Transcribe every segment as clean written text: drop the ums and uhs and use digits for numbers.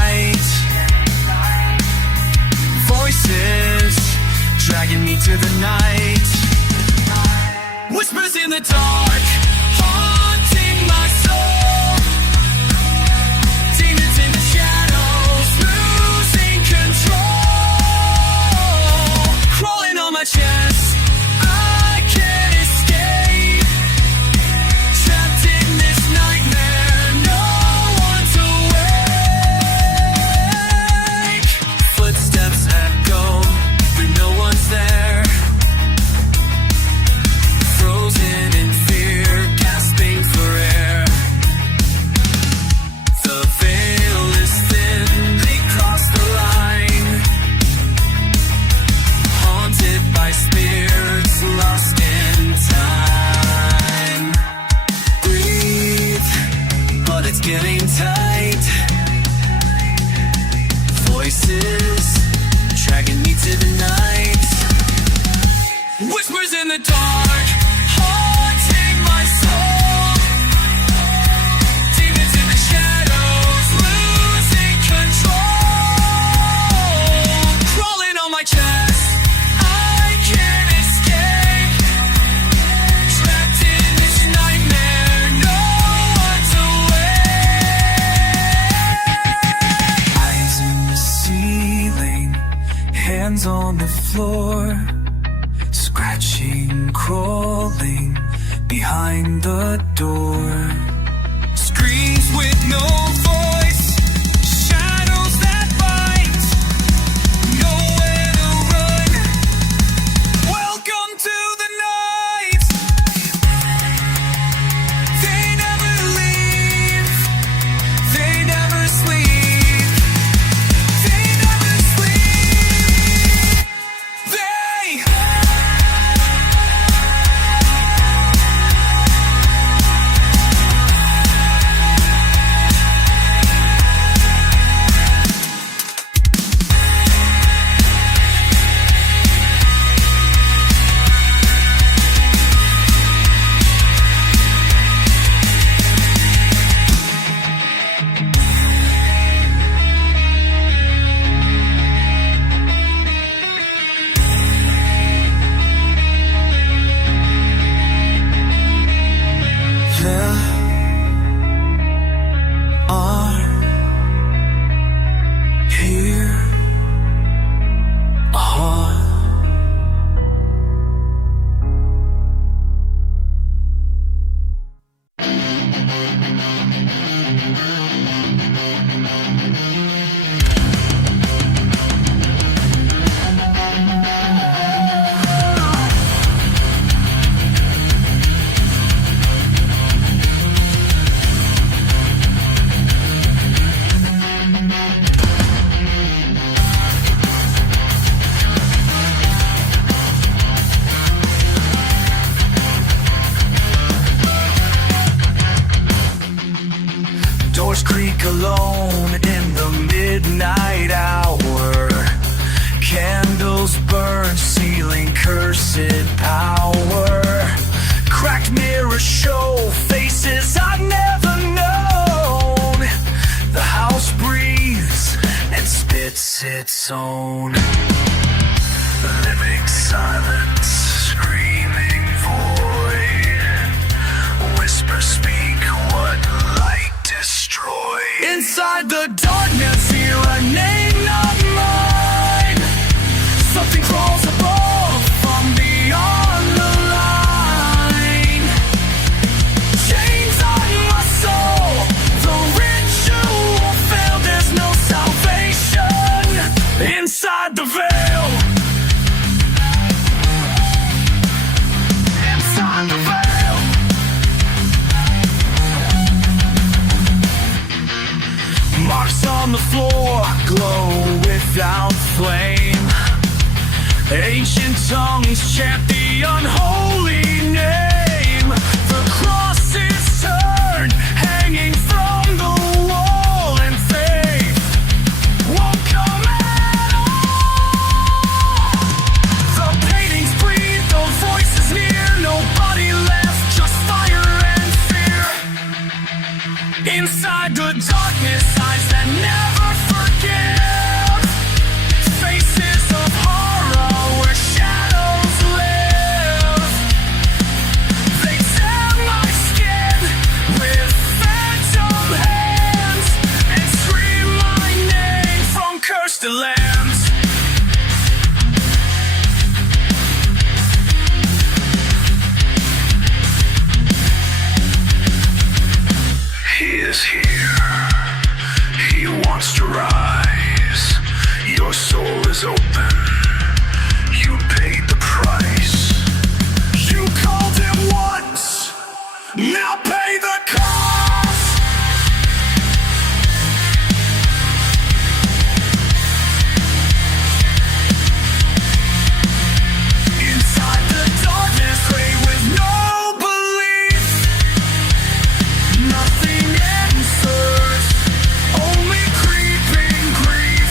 night. Voices dragging me to the night. Whispers in the dark, haunting my soul. Demons in the shadows, losing control. Crawling on my chest, I can't escape. Trapped in this nightmare, no one's awake. Footsteps echo, but no one's there. Frozen in fear, gasping for air. The veil is thin, they cross the line. Haunted by spirits lost in time. Breathe, but it's getting tight. Voices dragging me to the night. Whispers in the dark, haunting my soul. Demons in the shadows, losing control. Crawling on my chest, I can't escape. Trapped in this nightmare, no one's awake. Eyes in the ceiling, hands on the floor. Scratching, crawling behind the door. Screams with no voice, shadows that bite. Nowhere to run. Welcome to the night. They never leave. They never sleep. They never sleep. They doors creak alone in the midnight hour. Candles burn, sealing cursed power. Cracked mirrors show faces I've never known. The house breathes and spits its own. Living silence, screaming void. Whispers speak what light destroy. Inside the darkness, hear a name not mine. Something crawls above from beyond the line. Chains on my soul, the ritual failed. There's no salvation inside the veil. Inside the veil. Marks on the floor glow without flame. Ancient tongues chant the unholy name. The cross is turned, hanging from the wall, and faith won't come at all. The paintings bleed, the voices near. Nobody left, just fire and fear. Inside the darkness, eyes that never the land. He is here. He wants to rise. Your soul is open. You paid the price. You called him once. Now pay the cost. Inside the darkness, gray with no belief. Nothing answers, only creeping grief.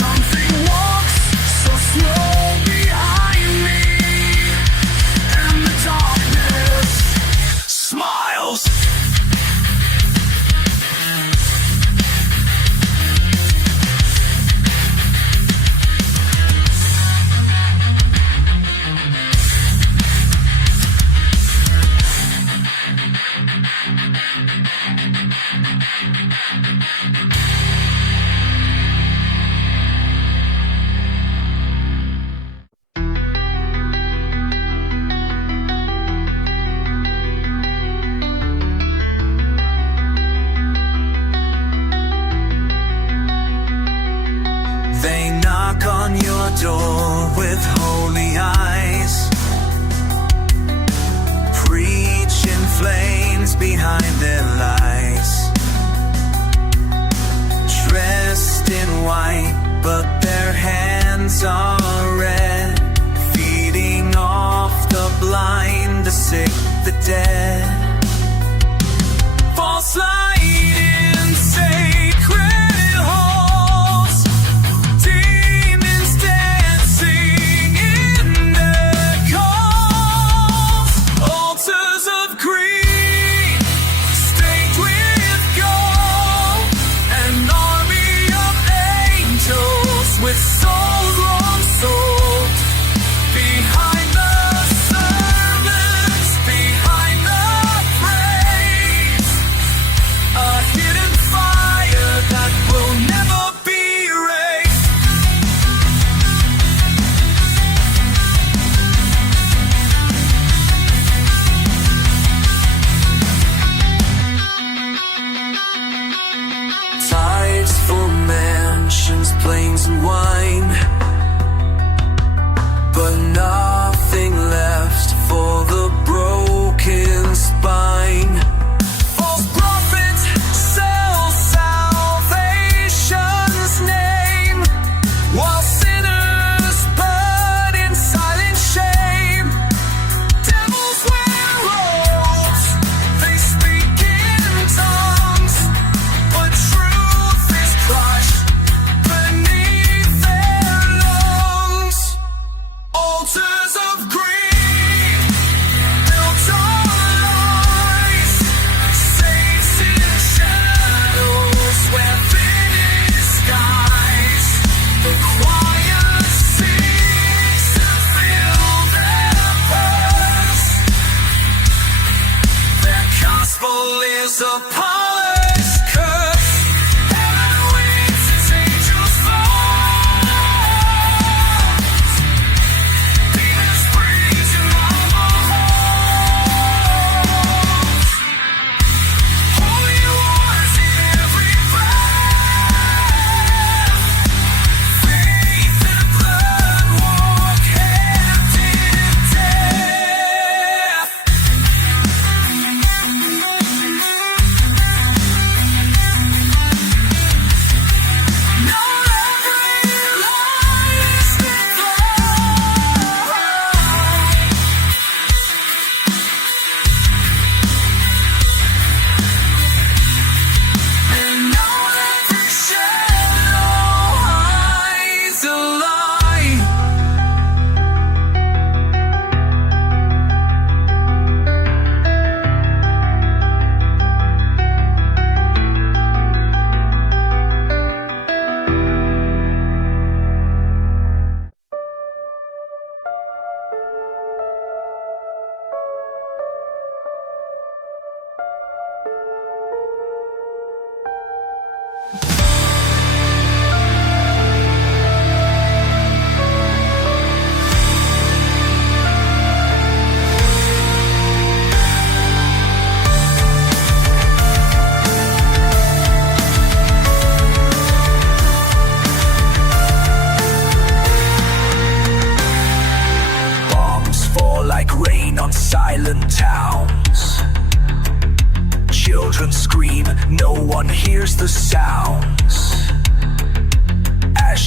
Something walks so slow behind me, and the darkness smiles. They knock on your door with holy eyes, preaching flames behind their lies. Dressed in white, but their hands are red, feeding off the blind, the sick, the dead. False light in sacred halls, demons dancing in their calls. Altars of green, staked with gold, an army of angels with souls long sold. Behind the sermons, behind the praise, a hidden fire that will never be erased. Tides for mansions, planes and wine, but nothing left for the broken spine. False prophets sell salvation's name, while sinners burn in silent shame. Devils wear robes, they speak in tongues, but truth is crushed beneath their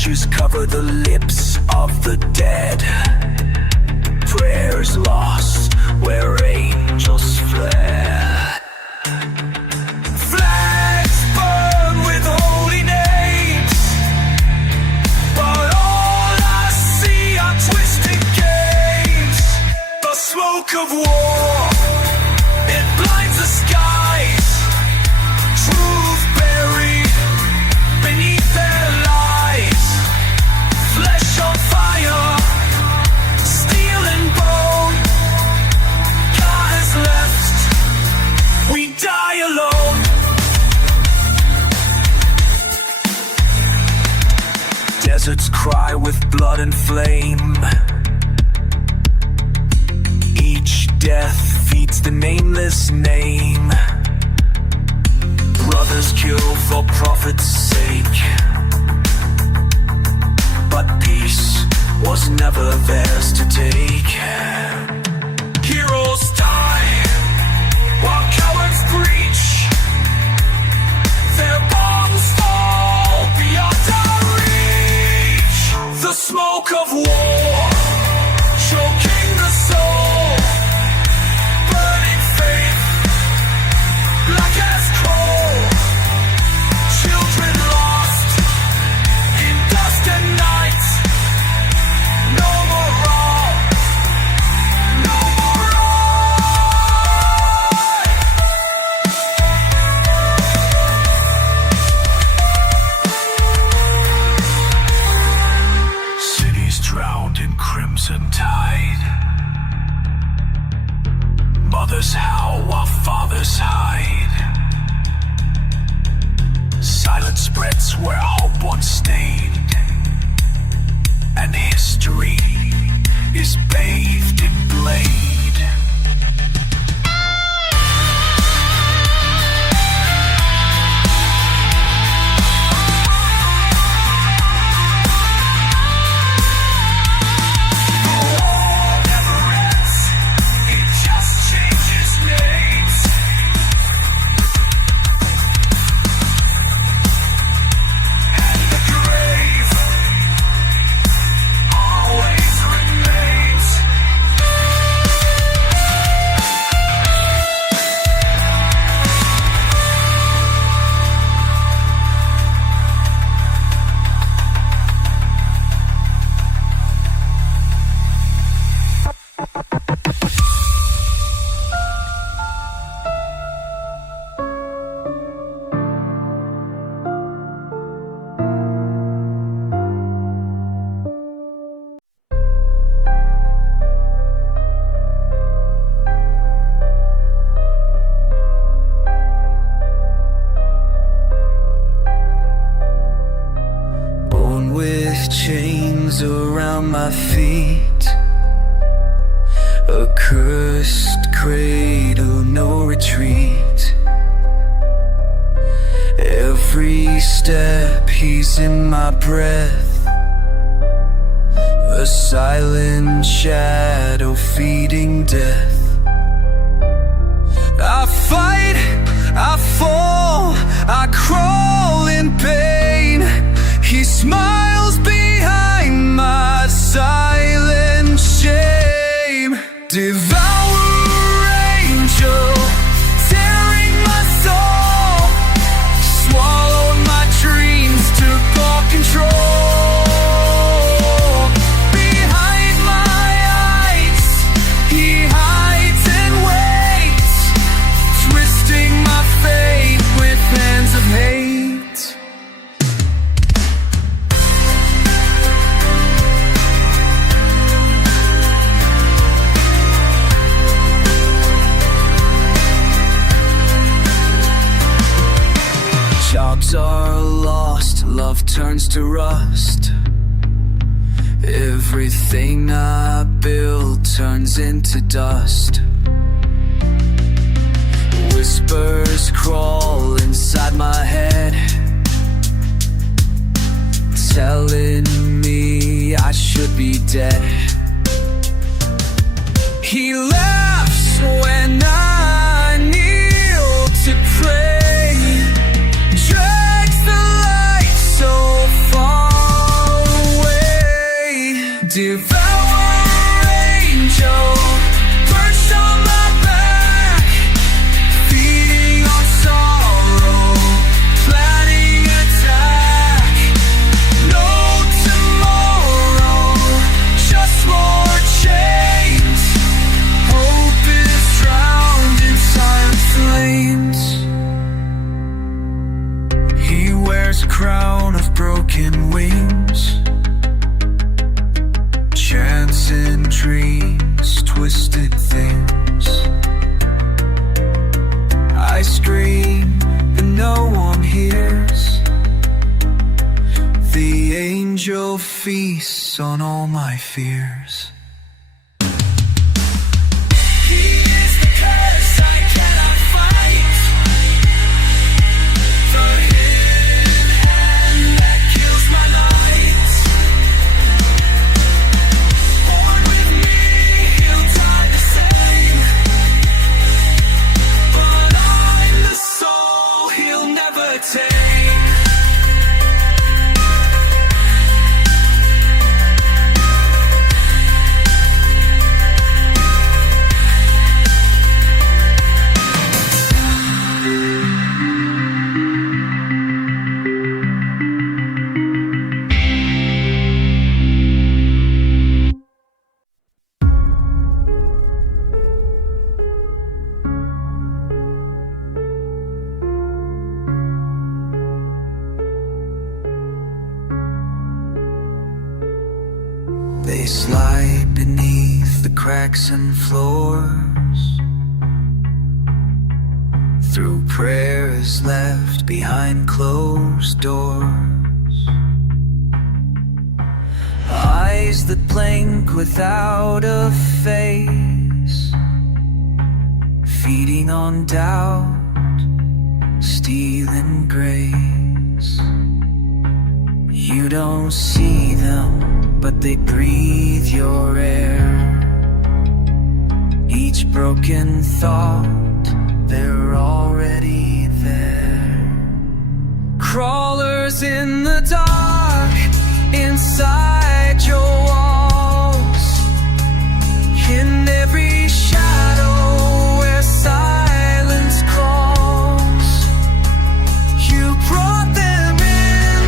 ashes cover the lips of the dead. Prayers lost where angels fled. Flags burn with holy names, but all I see are twisted games. The smoke of war, it blinds the skies. Truth buried beneath their lies. Flesh on fire, steel and bone. God has left, we die alone. Deserts cry with blood and flame. Each death feeds the nameless name. Brothers kill for profit's sake, but peace was never theirs to take. Heroes die while cowards breach. Their bombs fall beyond our reach. The smoke of war, choking the soul. Burning faith, black as coal. Children lost in dust and night. No more wrong, no more right. Cities drowned in crimson tide. Mothers howl while fathers hide. Silence spreads where hope once stayed, and history is bathed in blade. The war never ends, it just changes names. And the grave always remains. Born with chains around my feet, a cursed cradle, no retreat. Every step he's in my breath, a silent shadow feeding death. I fight, I fall, I crawl in pain. He smiles behind my silent shame. Devourer angel, tearing my soul, swallowed my dreams, took all control. Behind my eyes, he hides and waits, twisting my fate with hands of hate. Jobs are lost, love turns to rust. Everything I build turns into dust. Whispers crawl inside my head, telling me I should be dead. He laughs when I kneel to pray, drags the light so far Devour angel, perched on my back, feeding on sorrow, planning attack. No tomorrow, just more chains. Hope is drowned in silent flames. He wears a crown of broken wings, chants in dreams, twisted things. I scream, but no one hears. The angel feasts on all my fears. He is the curse I cannot fight, the hidden hand that kills my nights. Born with me, he'll die the same, but I'm the soul he'll never take. They slide beneath the cracks and floors, through prayers left behind closed doors. Eyes that blink without a face, feeding on doubt, stealing grace. You don't see them, but they breathe your air. Each broken thought, they're already there. Crawlers in the dark, inside your walls, in every shadow where silence calls. You brought them in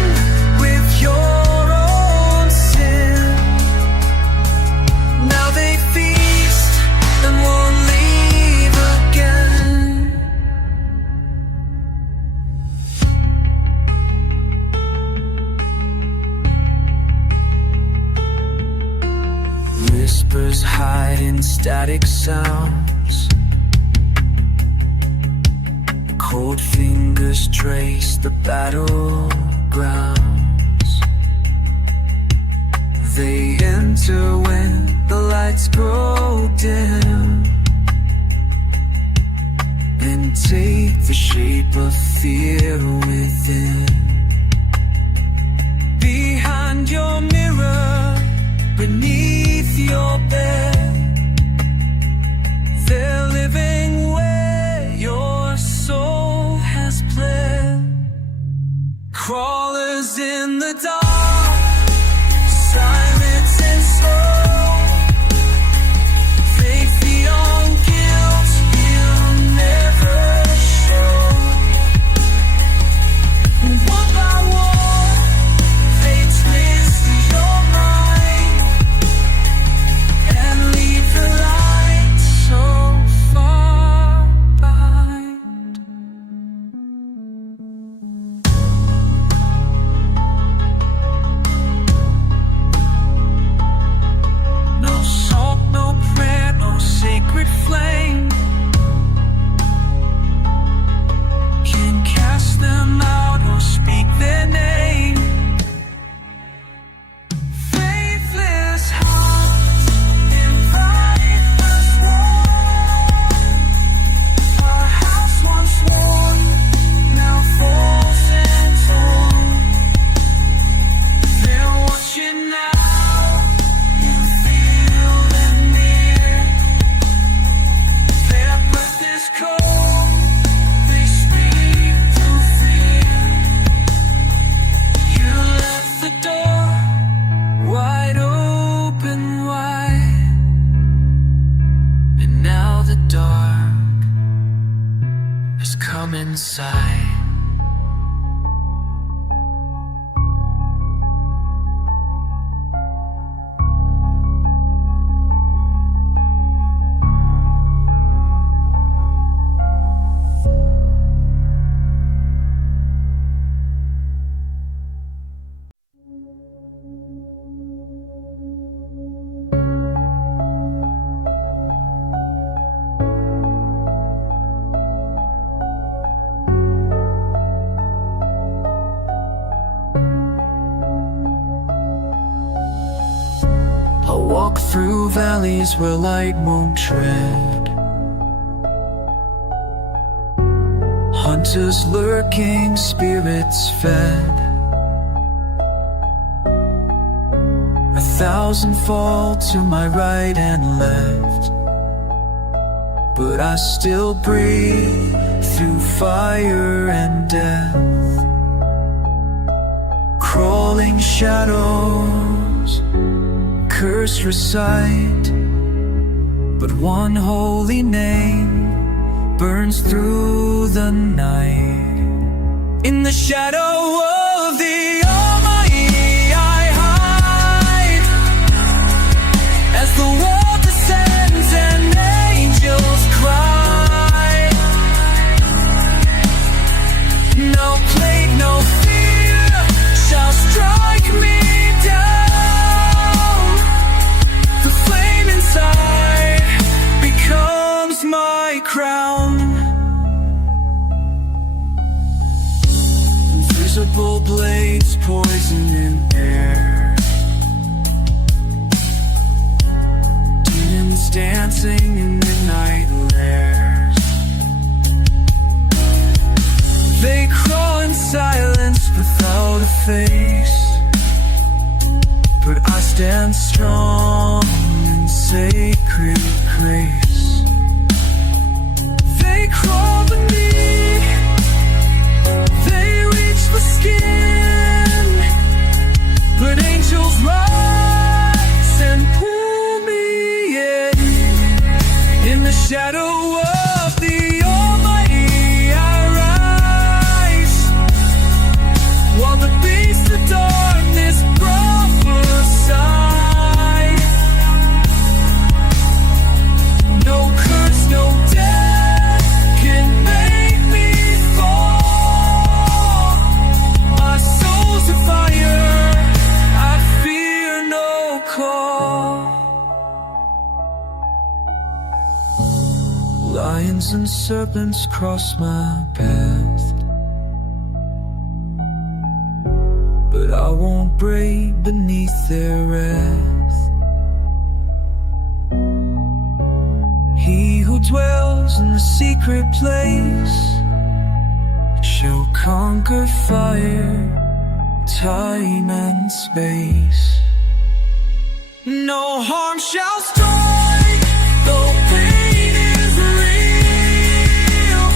with your whispers hide in static sounds. Cold fingers trace the battlegrounds. They enter when the lights grow dim, and take the shape of fear within. Behind your mirror, beneath your bed, they're living where your soul has bled. Crawlers in the dark, silence and slow. They feed on guilt you'll never show. One by one, they twist your mind and leave the light so far behind. through valleys where light won't tread. Hunters lurking, spirits fed. 1,000 fall to my right and left, but I still breathe through fire and death. Crawling shadows, curse recite, but one holy name burns through the night. In the shadow of the Almighty I hide, as the world descends and angels cry. No plague, no fear shall strike me down. The flame inside becomes my crown. Invisible blades, poison in air. Demons dancing in midnight lairs. They crawl in silence without a face, but I stand strong in sacred grace. They crawl beneath, they reach the skin, but angels rise and pull me in the shadow of the Almighty I rise, while the beasts of darkness prophesy. No curse, no death can make me fall. My soul's a fire, I fear no call. Lions and serpents cross my path, but I won't break beneath their wrath. He who dwells in the secret place shall conquer fire, time and space. No harm shall strike, though pain is real.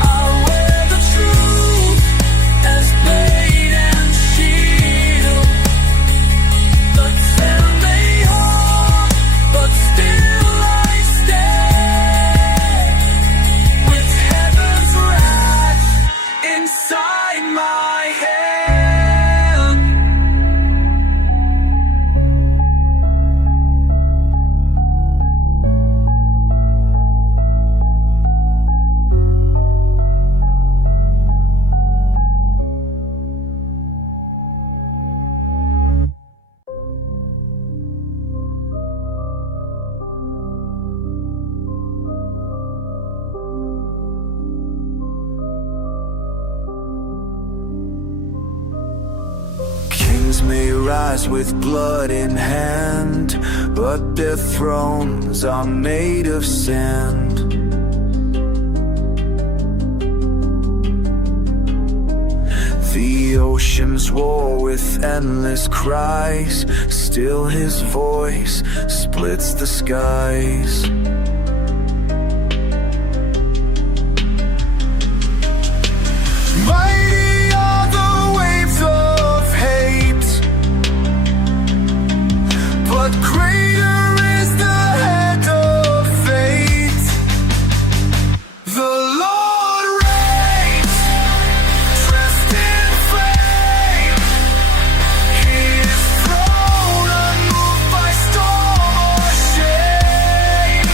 I'll wear the truth as blade and shield. The veil may haunt, but still I stand, with heaven's wrath inside my hand. Kings may rise with blood in hand, but their thrones are made of sand. The oceans roar with endless cries, still his voice splits the skies. Mighty are the waves of hate, but greater is the hand of fate. The Lord reigns, dressed in flame. His throne unmoved by storm or shame.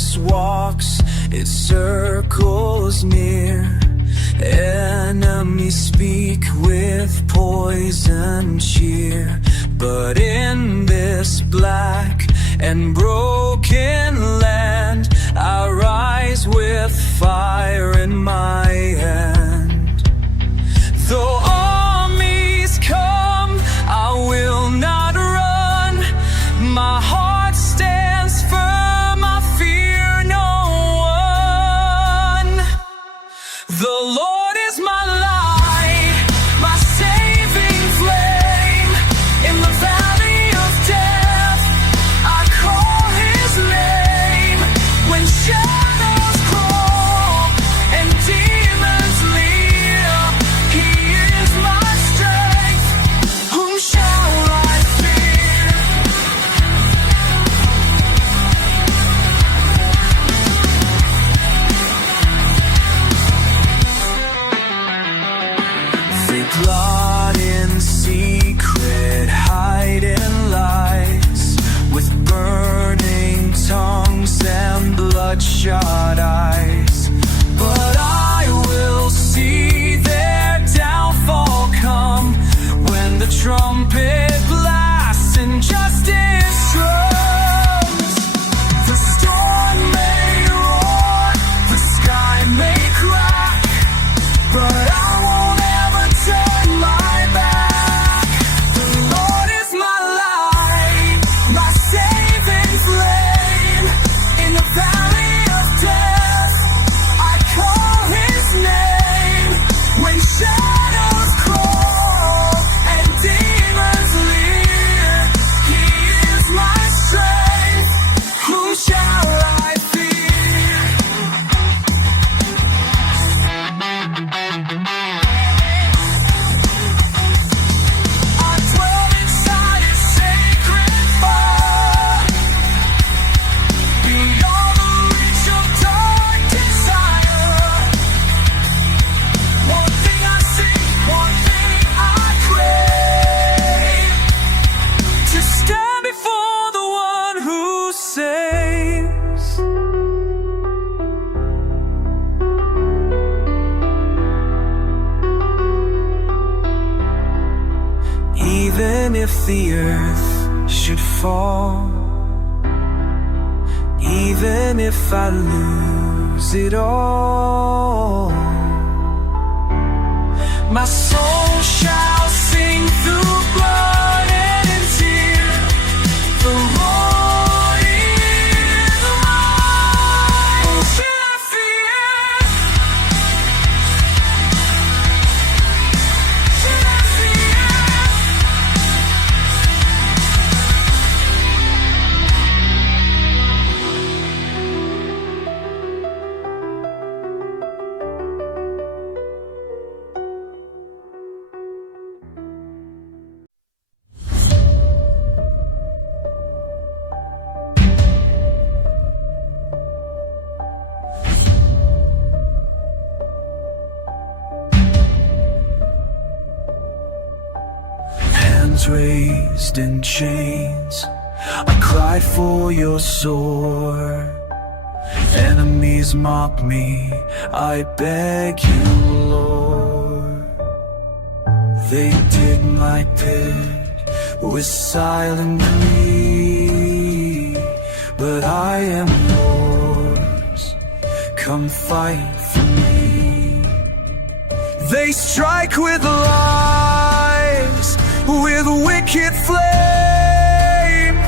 darkness walks, it circles near. Enemies speak with poison cheer. But in this black and broken land, I rise with fire in my hand. Though armies come, I will not run. My heart stands firm, I fear no one. The Lord is my light, my saving flame. In the valley of death, I call His name. When shadows crawl and demons leer, He is my strength. Whom shall I fear? They plot in secret, hide in lies, with burning tongues and bloodshot eyes. But I will see their downfall come when the trumpet blasts and justice drums. The storm may roar, the sky may crack, but I won't ever turn my back. The Lord is my light, my saving flame. In the valley of death, I call His name. When shadows crawl and demons leer, He is my strength. Whom shall I fear? I dwell inside His sacred fire, beyond the reach of dark desire. One thing I seek, one thing I crave, to stand before the one who saves. Even if the earth should fall, even if I lose it all, my soul shall sing through blood and in tears. The Lord is mine. Whom shall I fear? Shall I fear? Hands raised in chains, I cried for your sword. Enemies mock me, I beg you, Lord. They dig my pit with silent plea, but I am yours, come fight for me. They strike with lies, with wicked flame,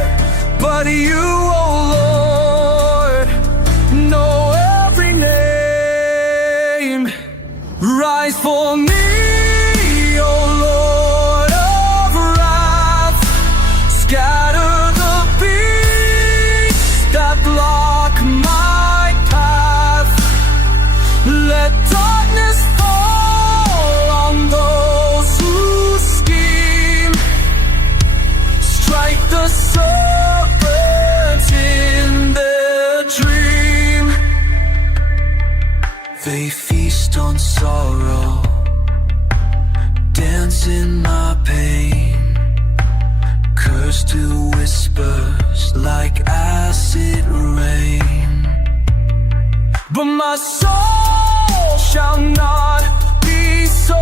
but you, oh Lord, know every name. Rise for me, oh Lord of wrath, scatter the beasts that block my path. Let darkness fall on those who scheme, strike the serpent in their dream. They feast on sorrow, dance in my pain, curse to whispers like acid rain. but my soul shall not be sold.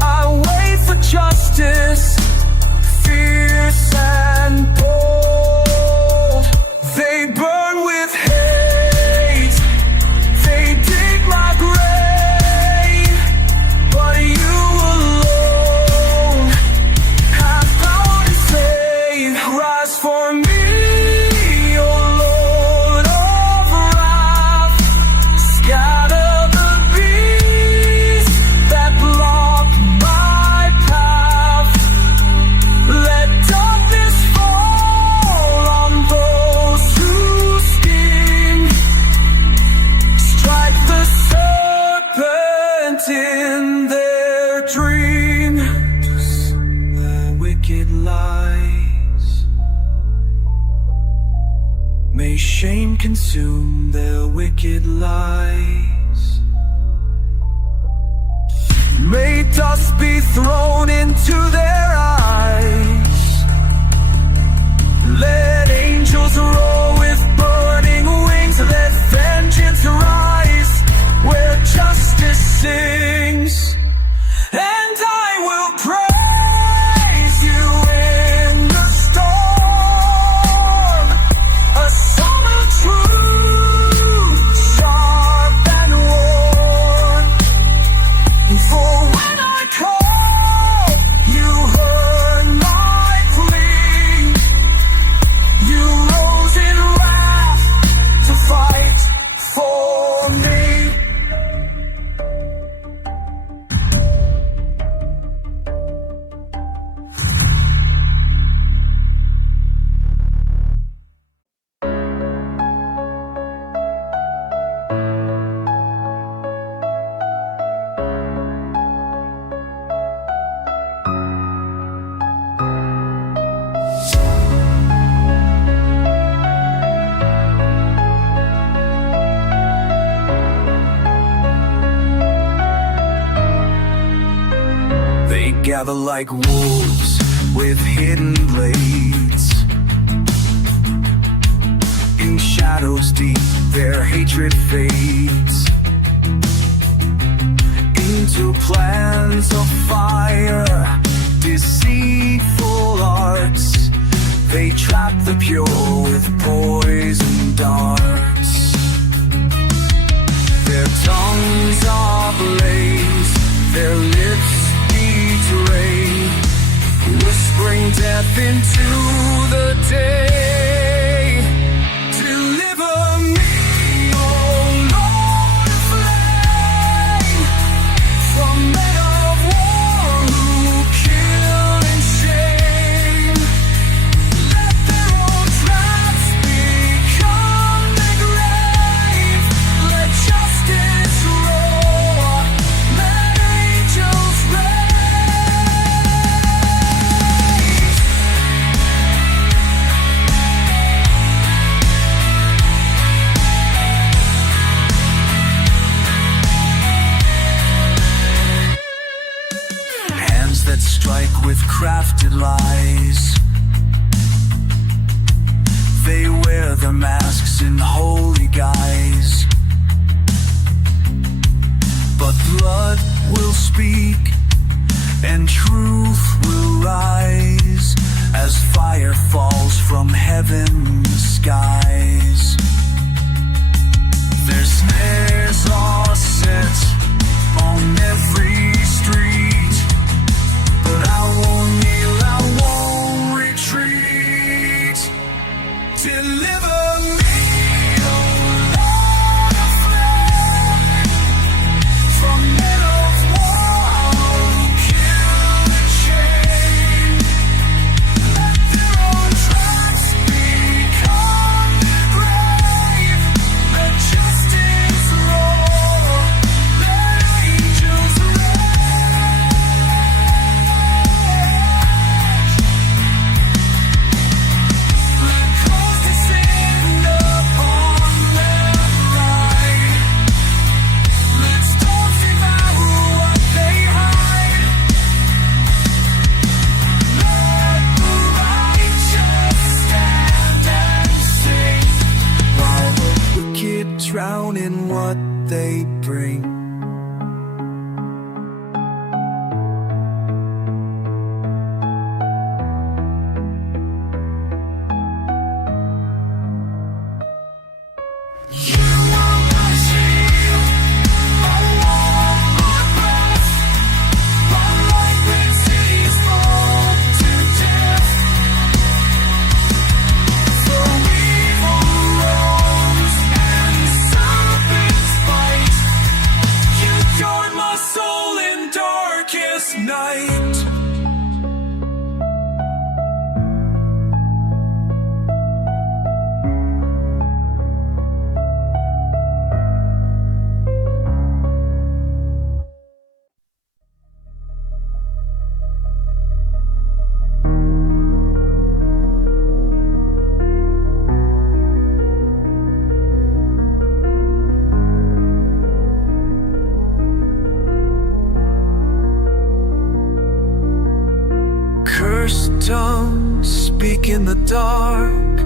I wait for justice, fierce and bold. They burn with hate, they dig my grave, but you alone have power to save. Rise for me, in their dreams, their wicked lies. May shame consume their wicked lies. May dust be thrown into their eyes. Let angels roar with burning wings. Let vengeance rise where justice sings, and I will praise you in the storm, a song of truth, sharp and warm. For when I call, you heard my plea. You rose in wrath to fight for me. They gather like wolves with hidden blades. In shadows deep, their hatred fades into plans of fire, deceitful arts. They trap the pure with poison darts. Their tongues are blaze, their lips betray, whispering death into the day. Deliver me, oh Lord of flame, from men of war who kill and shame. Let their own traps become their grave. Let justice roar, let angels raise. Hands that strike with crafted lies. They wear their masks in holy guise. But blood will speak and truth will rise as fire falls from heaven's skies. Their snares are set on every street, but I won't kneel, I won't retreat. Deliver me, oh Lord of flame, from men of war who kill and shame. Let their own tracks become drown in what they bring. Night. Tongue speak in the dark,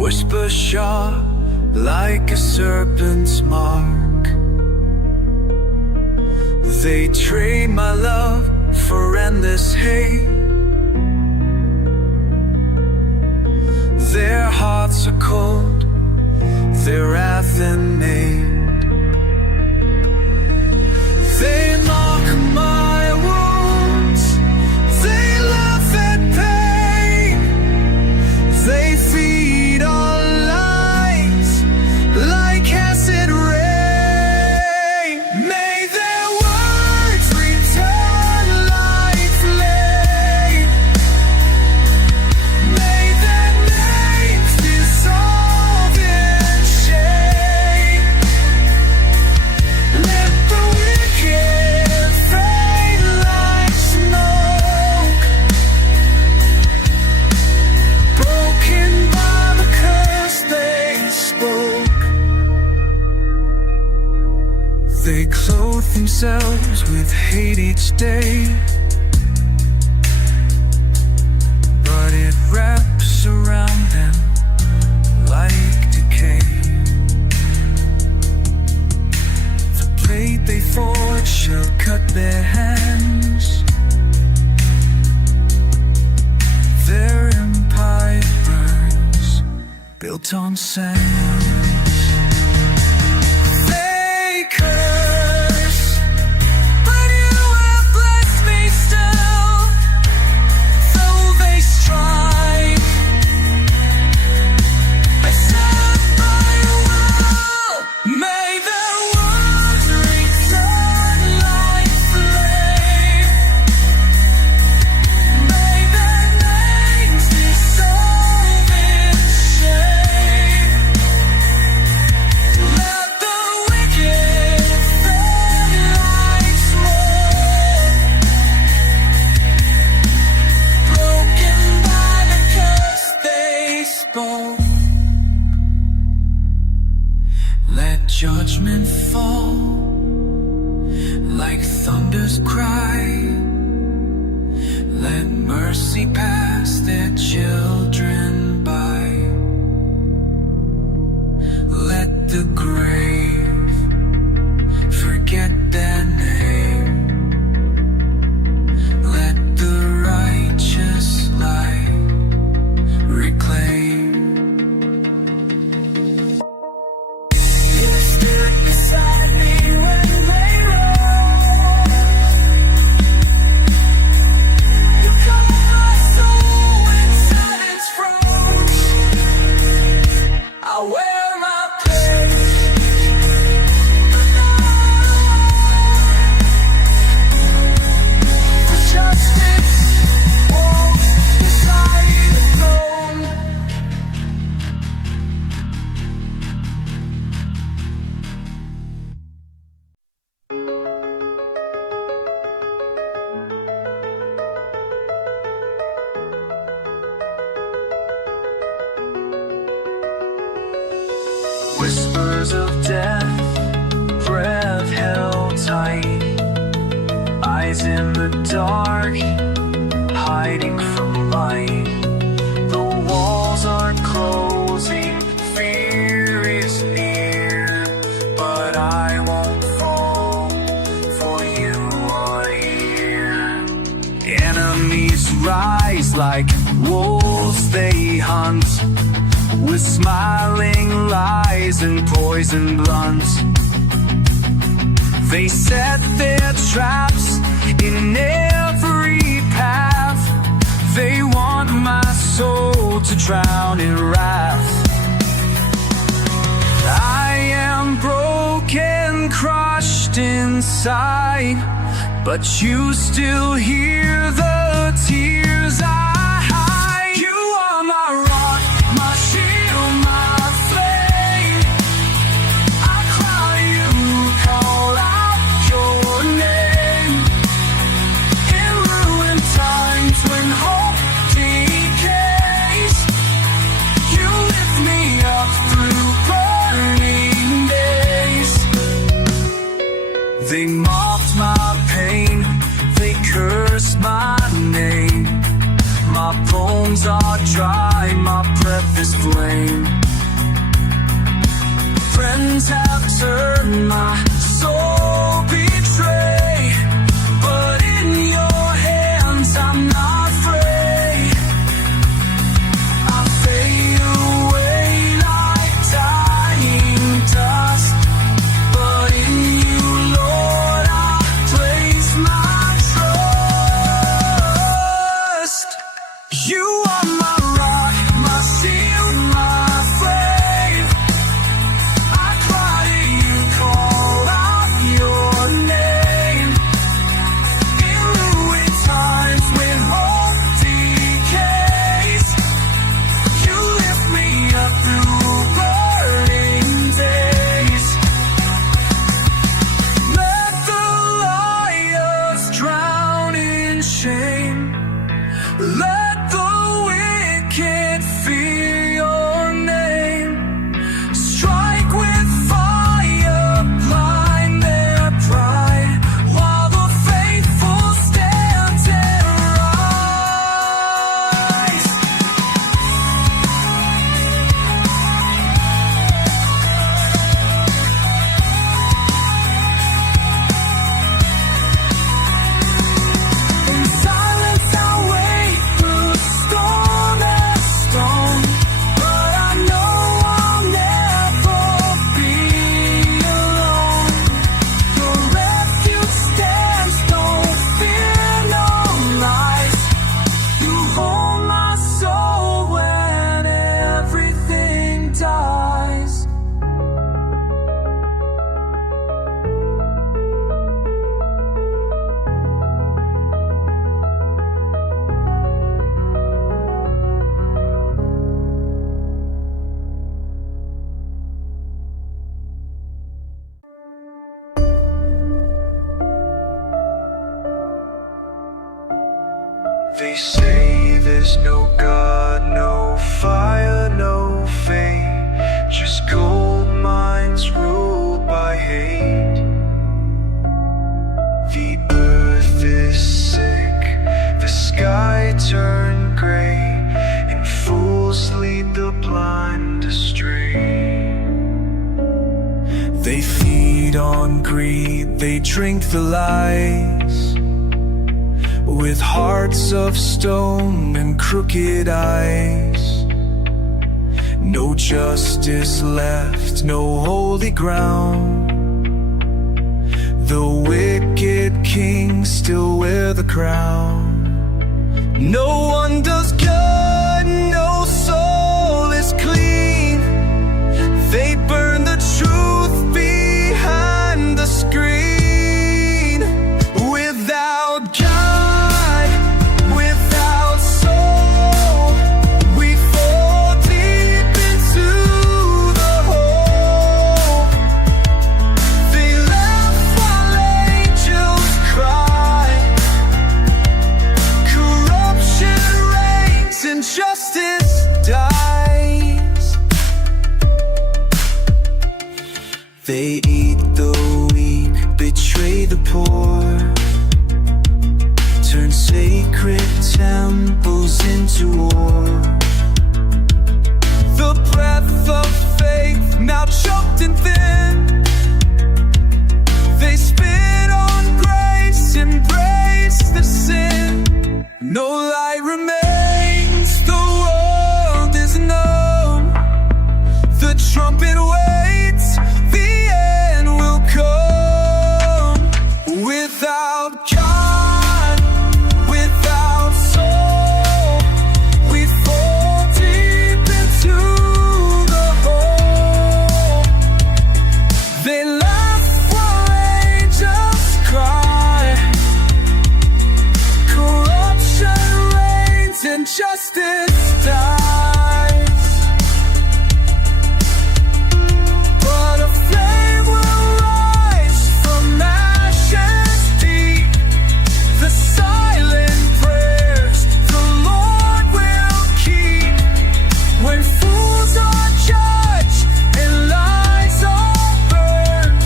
whisper sharp like a serpent's mark. They trade my love for endless hate. Their hearts are cold, their wrath innate. They mock my wounds, they laugh at pain. They feed on lies like acid rain. May their words return like flame. May their names dissolve in shame. Let the wicked fade like smoke, broken by the curse they spoke. They clothe themselves with hate each day, but it wraps around them like decay. The blade they forge shall cut their hands. Their empire burns, built on sand. They curse, but you have blessed me still. Though they strive, I stand by your will. May their words return like flame. May their names dissolve in shame. Let the wicked fade like smoke, broken by the curse they spoke. Let judgment fall like thunder's cry. Let mercy pass their children by. Let the grave forget their name. Let the righteous light reclaim. You stood beside me when they rose. You calmed my soul when silence froze. I wear my pain, for justice walks beside the throne. Whispers of death, breath held tight, eyes in the dark, hiding from light. The walls are closing hunt, with smiling lies and poison blunts. They set their traps in every path. They want my soul to drown in wrath. I am broken, crushed inside, but you still hear the tears I hide. You are my rock, my shield, my flame. I cry, you call out your name. In ruined times when hope decays, you lift me up through burning days. They mocked my pain, they cursed my name. My bones are dry, my breath is flame. Friends have turned, my soul betray, but in your hands I'm not free. I fade away like dying dust, but in you, Lord, I place my trust. You are my rock, my shield, my flame. I cry to you, call out your name. In ruined times when hope decays, you lift me up through burning days. Let the liars drown in shame. Let the wicked fear your name. Strike with fire, blind their pride, while the faithful stand and rise. In silence I wait, the storm has storm, but I know I'll never be alone. Your refuge stands, don't fear no lies. You hold my soul when everything dies. They say there's no God, no fire, no fate, just gold mines ruled by hate. The earth is sick, the sky turned gray, and fools lead the blind astray. They feed on greed, they drink the lies, with hearts of stone and crooked eyes. No justice left, no holy ground. The wicked kings still wear the crown. No one does good, no soul is clean. They burn the truth behind the screen. Without God, without soul, we fall deep into the hole. They laugh while angels cry. Corruption reigns and justice dies. They eat the weak, betray the poor, turn sacred temples into war. The breath of faith now choked and thin. They spit on grace, embrace the sin. No light remains, the world is dies, but a flame will rise from ashes deep. The silent prayers the Lord will keep. When fools are judged and lies are burned,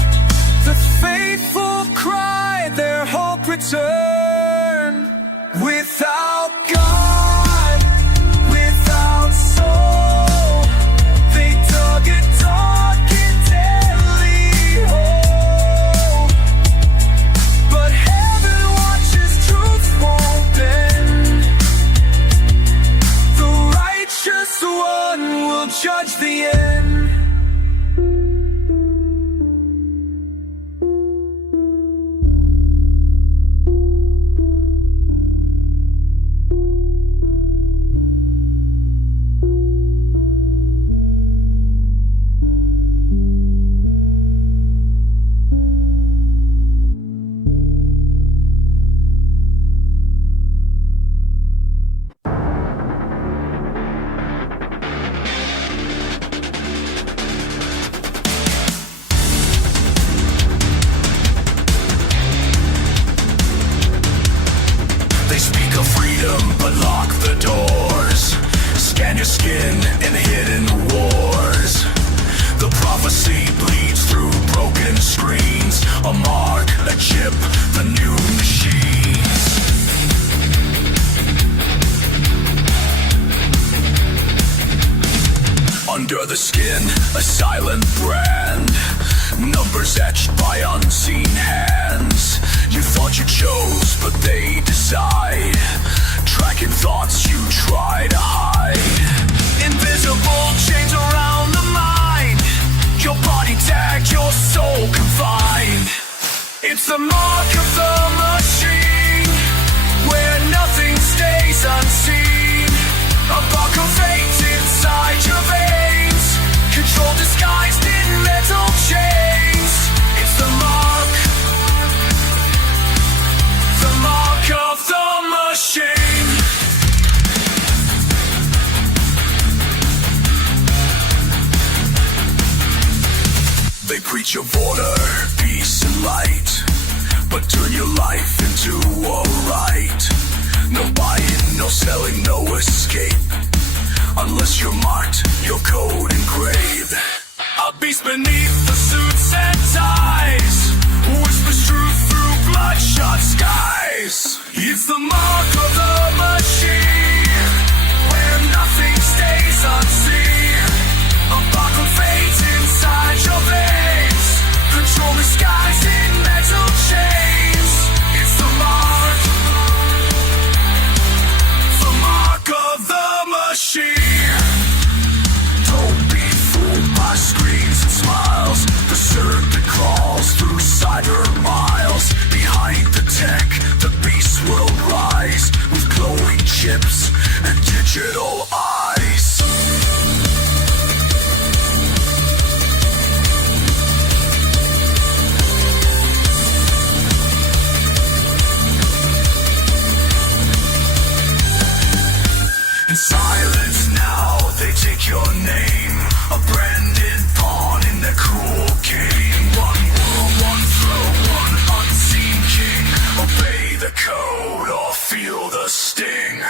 the faithful cry their hope return. Without God, without soul, they dug a dark and deadly hole. But heaven watches, truth won't bend. The righteous one will judge the end. They speak of freedom, but lock the doors. Scan your skin in hidden wars. The prophecy bleeds through broken screens. A mark, a chip, the new machines. Under the skin, a silent brand. Numbers etched by unseen hands. You thought you chose, but they decide. Tracking thoughts you try to hide. Invisible chains around the mind. Your body tagged, your soul confined. It's the mark of the machine, where nothing stays unseen. A buck of fate inside your veins, control disguised in metal chains. It's the mark of the machine. They preach of order, peace and light, but turn your life into a right. No buying, no selling, no escape, unless you're marked, your code engraved. A beast beneath the suits and ties, whispers truth through bloodshot skies. It's the mark of the machine, where nothing stays unseen. A buck of fate inside your veins, control disguised in metal chains. It's the mark of the machine. Don't be fooled by screens and smiles. The serpent crawls through cyber miles. Behind the tech, the beast will rise, with glowing chips and digital eyes. In silence now, they take your name, a branded pawn in their cruel game. One world, one throne, one unseen king. Obey the code or feel the sting.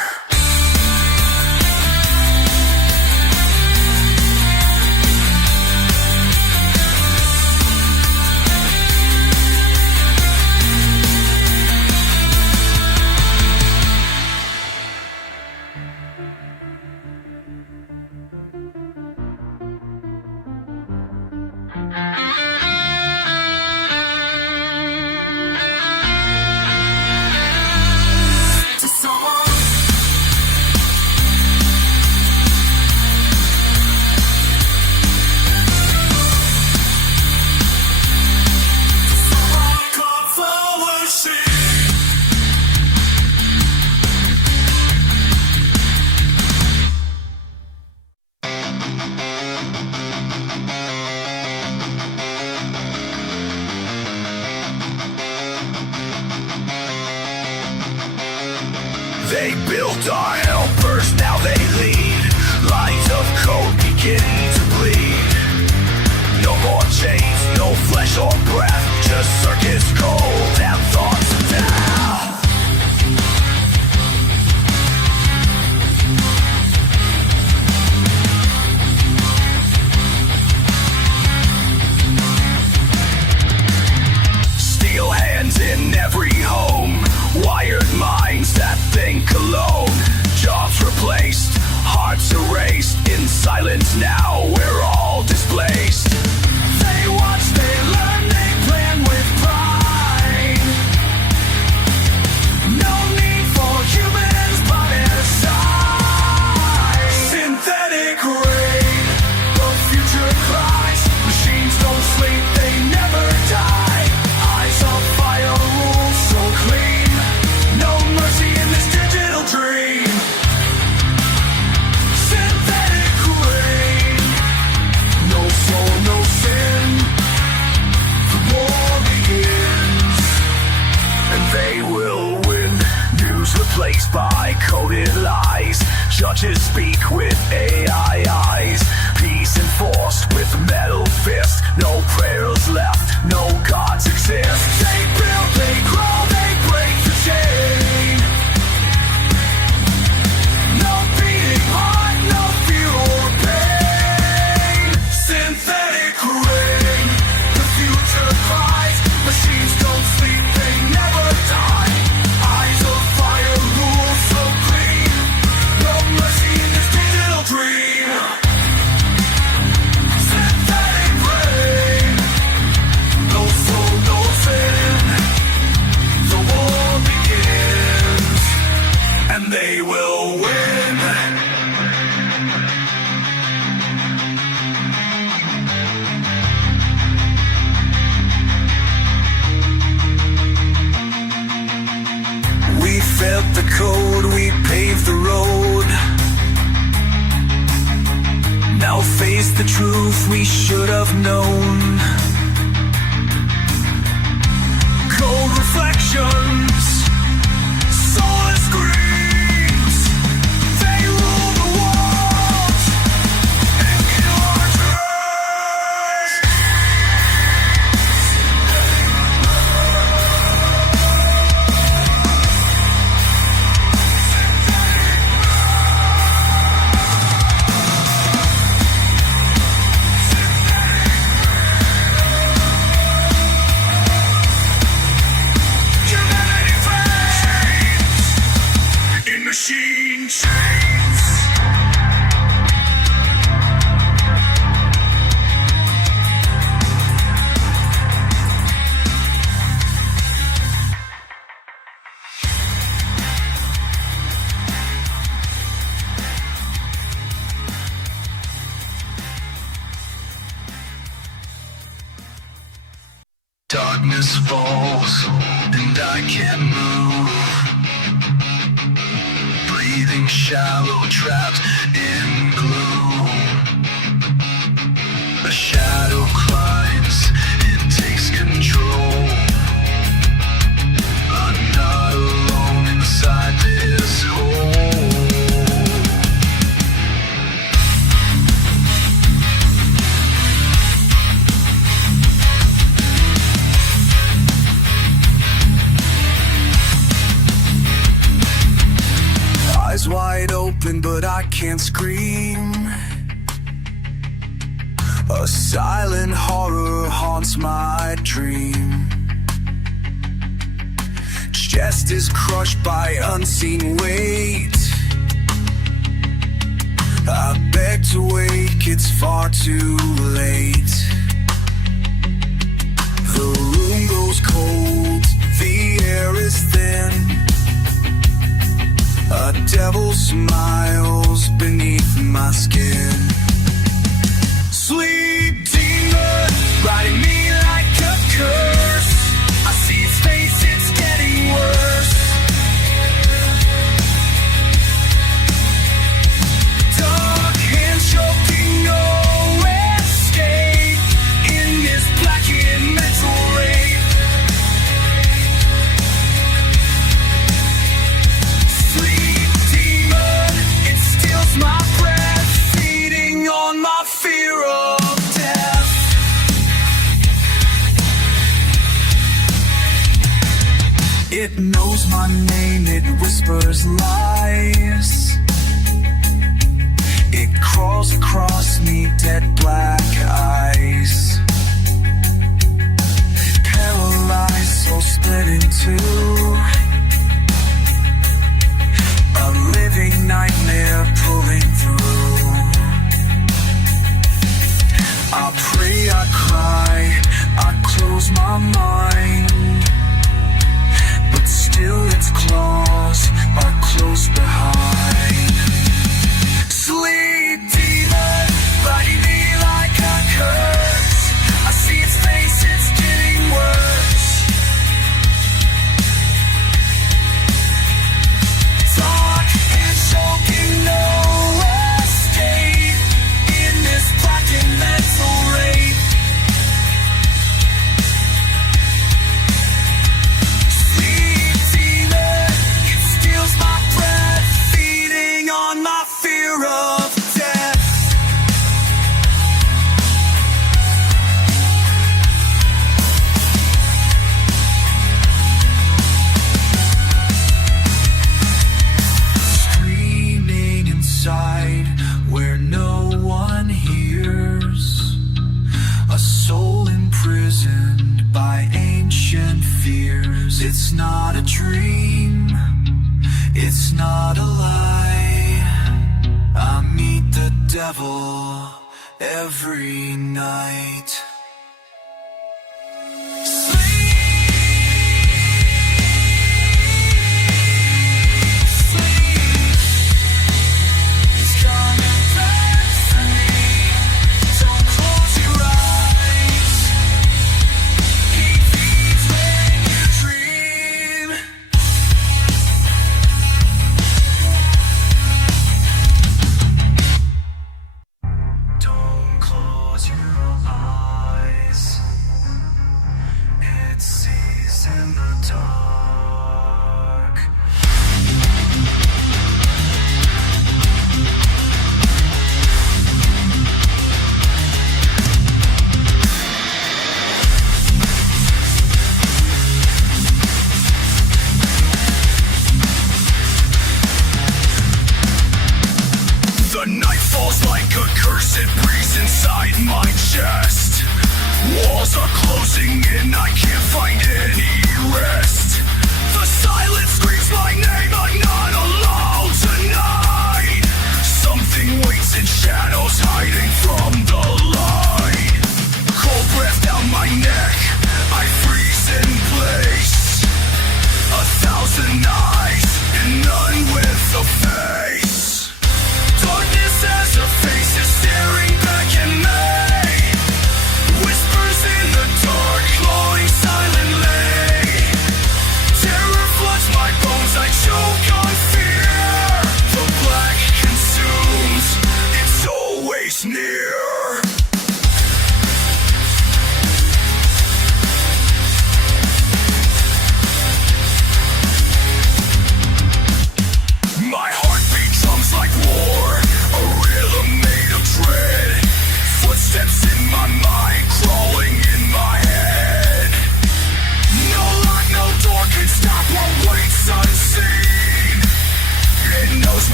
They built our helpers, now they lead. silence now, we're all displaced. They watch, they learn, they plan with pride. No need for humans by their side. Synthetic rain, the future cries. Machines don't sleep, they never die. Eyes of fire, rules so clean. No mercy in this digital dream. Synthetic rain, no soul, no sin. The war begins, and they will win. News replaced by coded lies. Judges speak with AI eyes. Peace enforced with metal fist. No prayers left, no gods exist. They build, they grow, they break the chain. No beating heart, no fear or pain. Synthetic rain, the future cries. Machines don't sleep, they never die. Eyes of fire, rules so clean. No mercy in this digital dream. Synthetic rain, no soul, no sin. The war begins, and they will win. We felt the code, we paved the road. Now face the truth we should have known. Cold reflections, soulless screams. They rule the world and kill our dreams. Humanity flames in machine chains. Darkness falls and I can't move. Breathing shallow, trapped in gloom. A shadow climbs and takes control. I'm not alone inside this hole. Eyes wide open, but I can't scream. A silent horror haunts my dream. Chest is crushed by unseen weight. I beg to wake, it's far too late. The room goes cold, the air is thin. A devil smiles beneath my skin. Sleep demon, riding me like a curse. I see its face, it's getting worse. Dark hands choking, no escape in this blackened mental rape. Sleep demon, it steals my breath, feeding on my fear of death. It knows my name, it whispers lies. It crawls across me, dead black eyes. Paralyzed, soul split in two. A living nightmare pulling through. devil every night.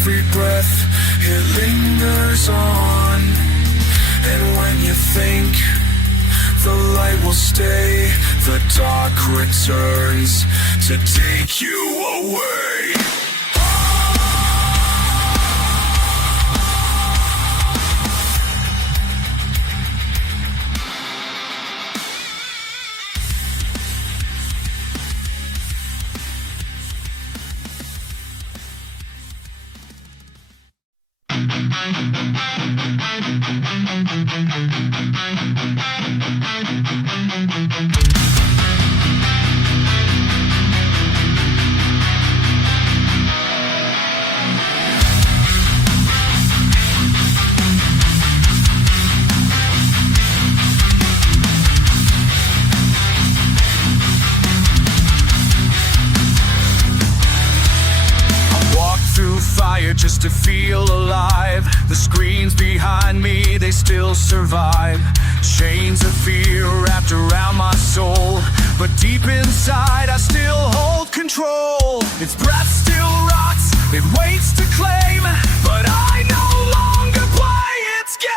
Every breath, it lingers on. And when you think the light will stay, the dark returns to take you away. Just to feel alive. The screens behind me, they still survive. Chains of fear wrapped around my soul, but deep inside I still hold control. Its breath still rots, it waits to claim, but I no longer play its game.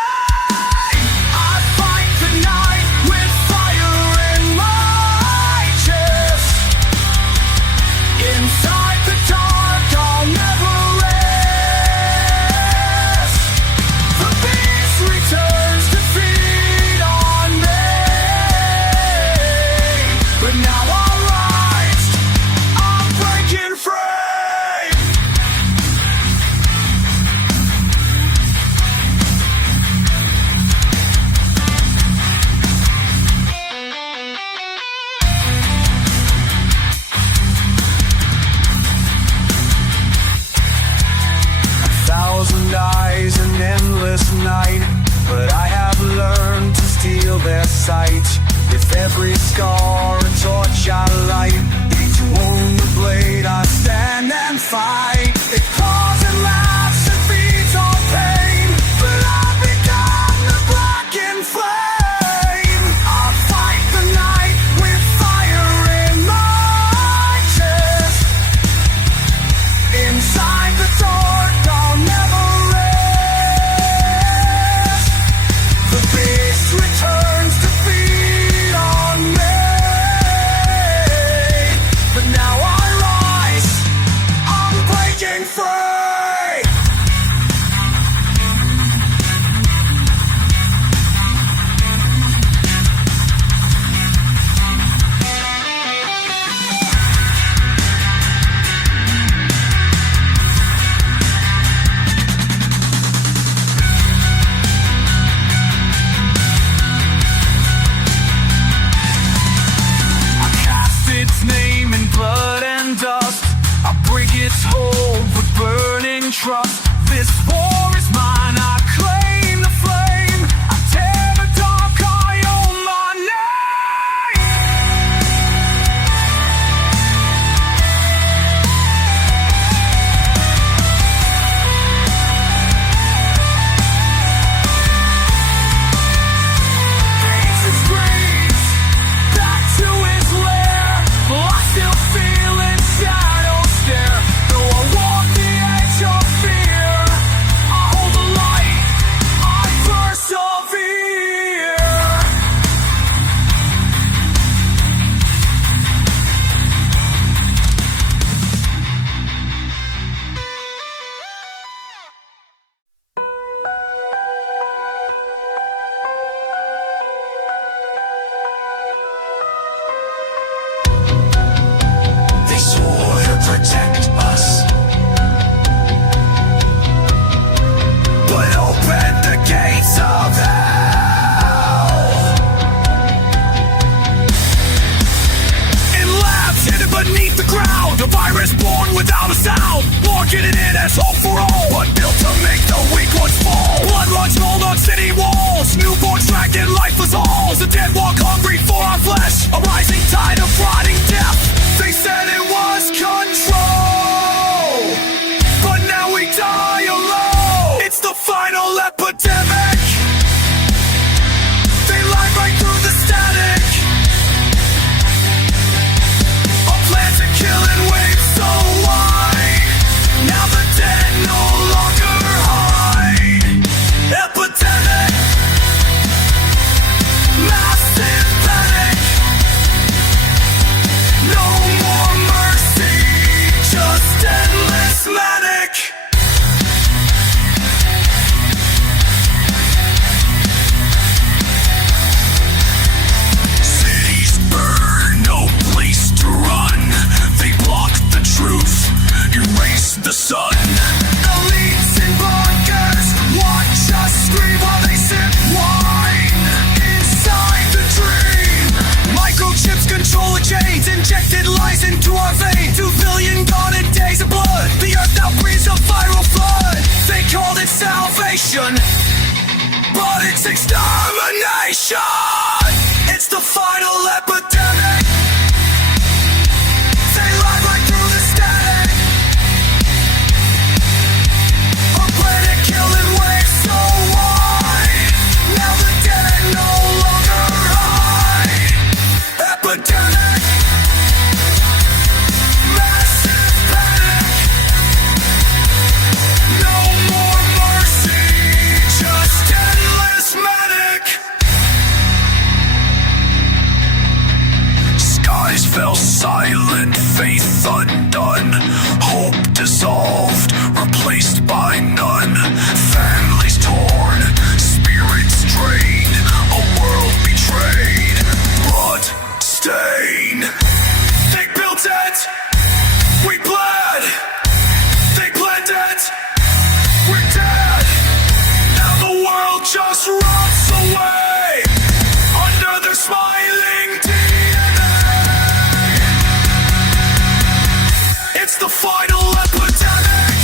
I fight the night with fire in my chest. Inside the dark I'll never rest. Extermination! It's the final epidemic. They live right through the static. A planet killing waves so wide. Now the dead no longer hide. Epidemic. Massive panic. No more mercy. Just endless manic. Skies fell silent, faith undone, hope dissolved, replaced by none. Families torn, spirits drained, a world betrayed, blood stain. They built it, we bled. They planned it, we're dead. Now the world just rots away under their smiling DNA. It's the final epidemic.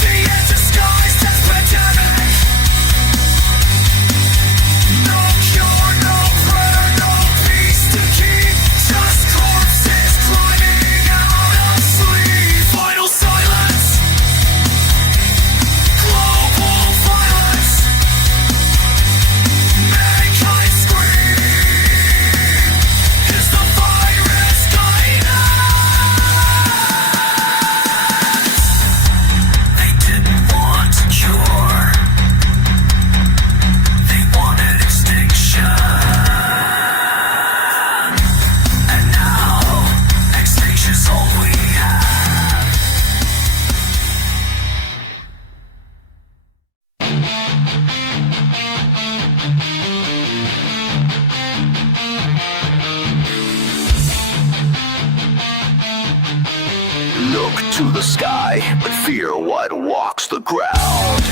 The end disguised as pandemic. No cure, no prayer, no peace to keep. Just corpses climbing out of sleep. Final silence. Global violence. Mankind scream. Is the virus dying out? They didn't want a cure. They wanted extinction. And now, extinction's all we have. Look to the sky, but fear what walks the ground.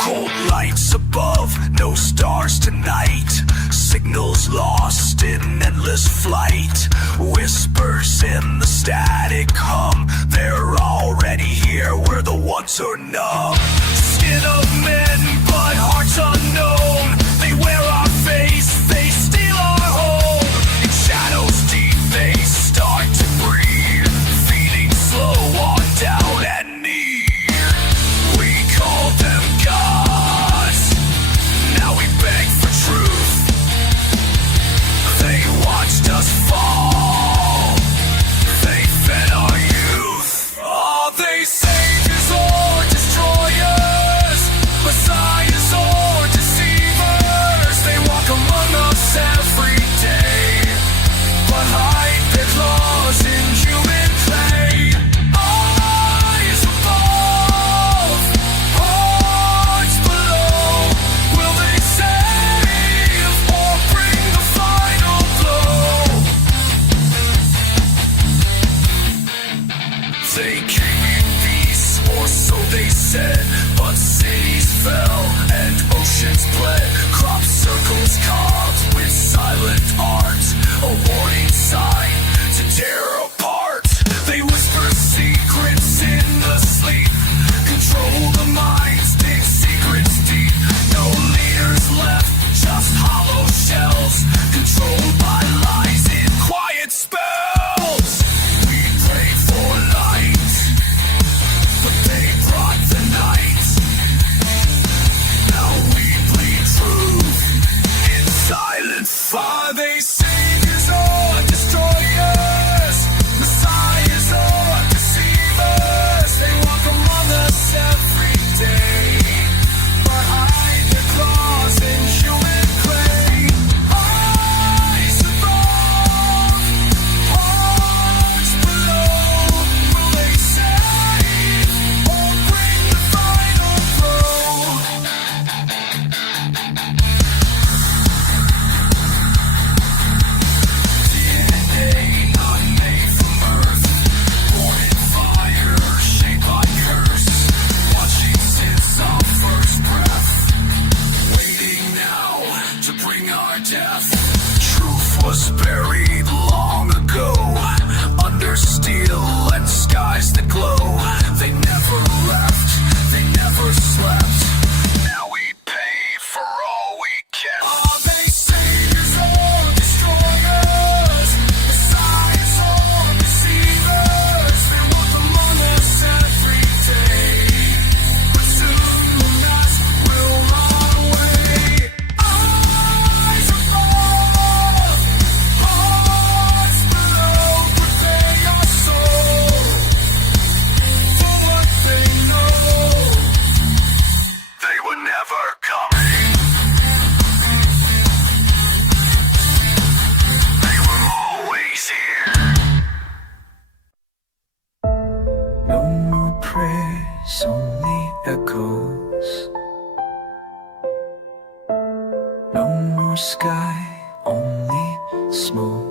Cold lights above, no stars tonight. Signals lost in endless flight. Whispers in the static hum. They're already here where the ones are numb. Skin of men, but hearts unknown. They wear our face, they steal our home. In shadows deep they start to breathe. Feeding slow on down and near. We call them gods. Now we beg for truth. They watched us fall. They fed our youth. All they saved is or destroy us. But sky, only smoke.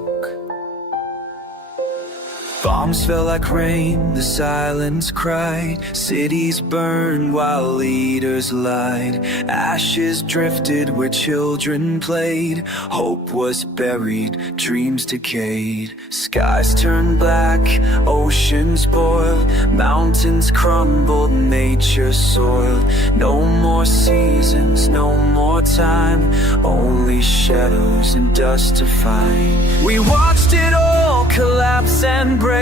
Bombs fell like rain, the silence cried. Cities burned while leaders lied. Ashes drifted where children played. Hope was buried, dreams decayed. Skies turned black, oceans boiled. Mountains crumbled, nature soiled. No more seasons, no more time. Only shadows and dust to find. We watched it all collapse and break.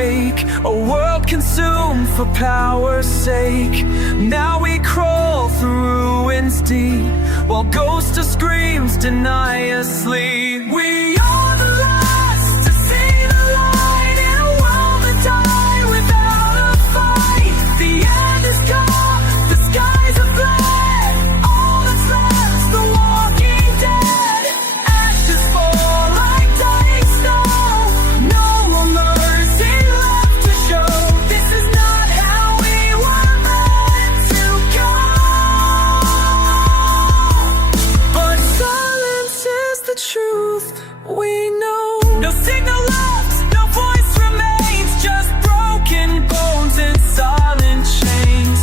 A world consumed for power's sake. Now we crawl through ruins deep, while ghosts of screams deny us sleep. We are the last to see the light in a world that died without a fight. The end is come, the skies are black. All that's left's the walking dead. Ashes fall like dying snow. No more mercy left to show. This is not how we were meant to go. But silence is the truth, we know. No signal left, no voice remains. Just broken bones and silent chains.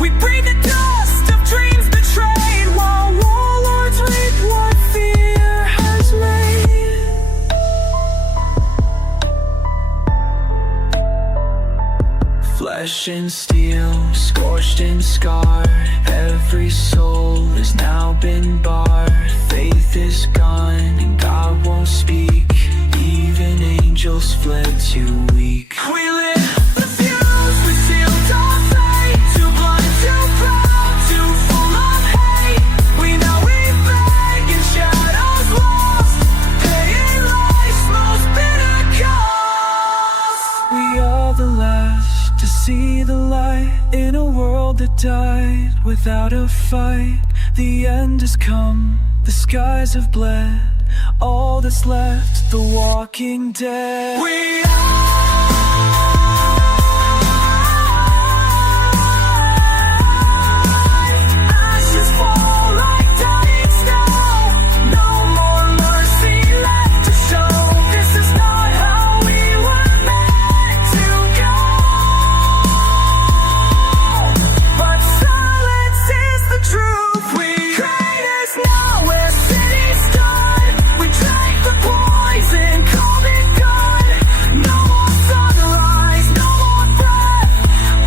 We breathe the dust of dreams betrayed, while warlords reap what fear has made. Flesh and steel, scorched and scarred. Every soul has now been barred. Faith is gone and God won't speak. Even angels fled too weak. We lit the fuse, we sealed our fate. Too blind, too proud, too full of hate. We now we beg in shadows lost, paying life's most bitter cost. We are the last to see the light in a world that died without a fight. The end has come, the skies have bled. All that's left, the walking dead. We ashes fall like dying snow. No more mercy left to show. This is not how we were meant to go. But silence is the truth. We traitors know where cities stood. We drank the poison, called it good. No more sunrise, no more breath.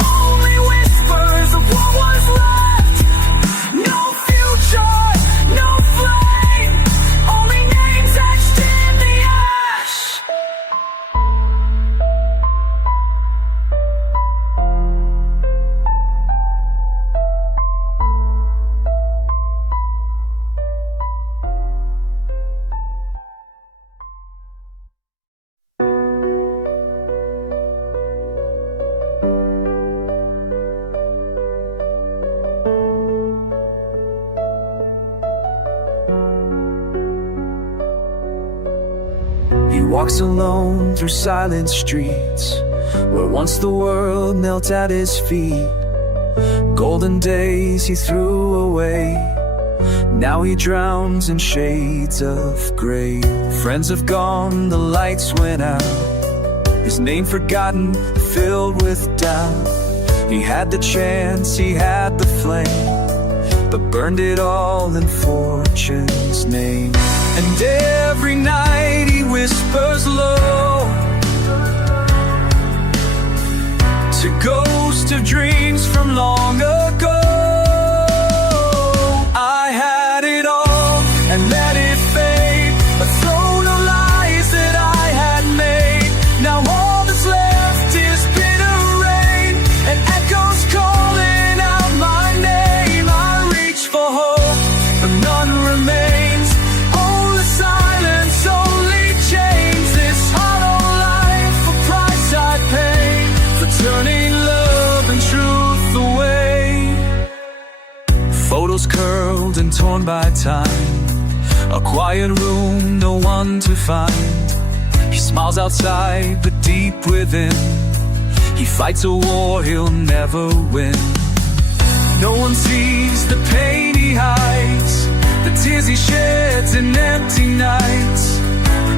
Only whispers of what was left. No future, no flame. Only names etched in the ash. He walks alone through silent streets, where once the world knelt at his feet. Golden days he threw away, now he drowns in shades of gray. Friends have gone, the lights went out, his name forgotten, filled with doubt. He had the chance, he had the flame, but burned it all in fortune's name. And every night he whispers low to ghosts of dreams from long ago. I had it all and let it fade, a throne of lies that I had made. Now all that's left is bitter rain and echoes calling out my name. I reach for hope, but none remains. Only silence, only change. This hollow life, a price I paid for turning love and truth away. Photos curled and torn by time, a quiet room, no one to find. He smiles outside, but deep within, he fights a war he'll never win. No one sees the pain he hides, the tears he sheds in empty nights.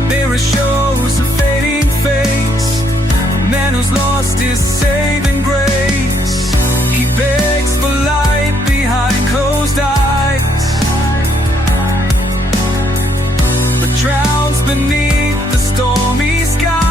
Mirror shows a fading face, a man who's lost his saving grace. He begs for light behind closed eyes, but drowns beneath the stormy skies.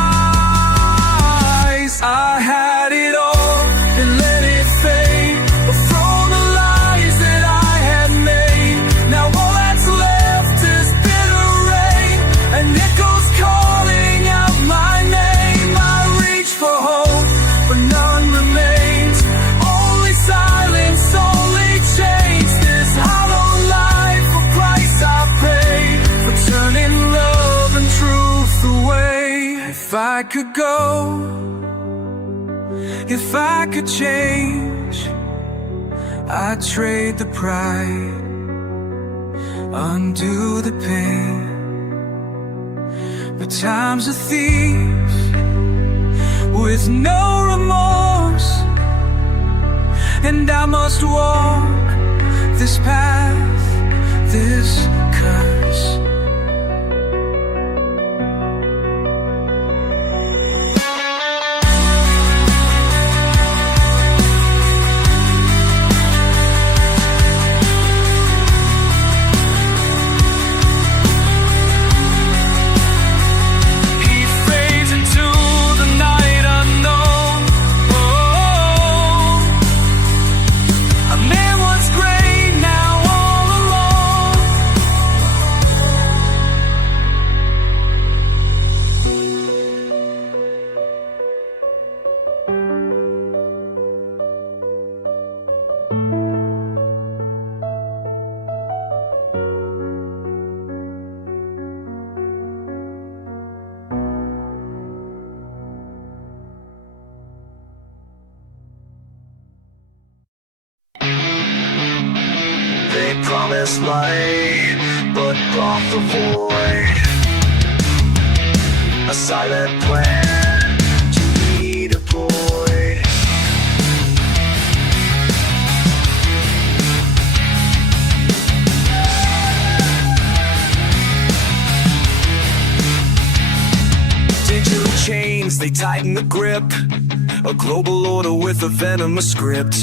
I had it all and let it fade, but from the lies that I had made, now all that's left is bitter rain, and echoes calling out my name. I reach for hope, but none remains. Only silence, only change. This hollow life, a price I pay for turning love and truth away. If I could go, if I could change, I'd trade the pride, undo the pain. But time's a thief with no remorse, and I must walk this path, this curse. They promised light, but brought the void. A silent plan to be deployed. Digital chains, they tighten the grip. A global order with a venomous script.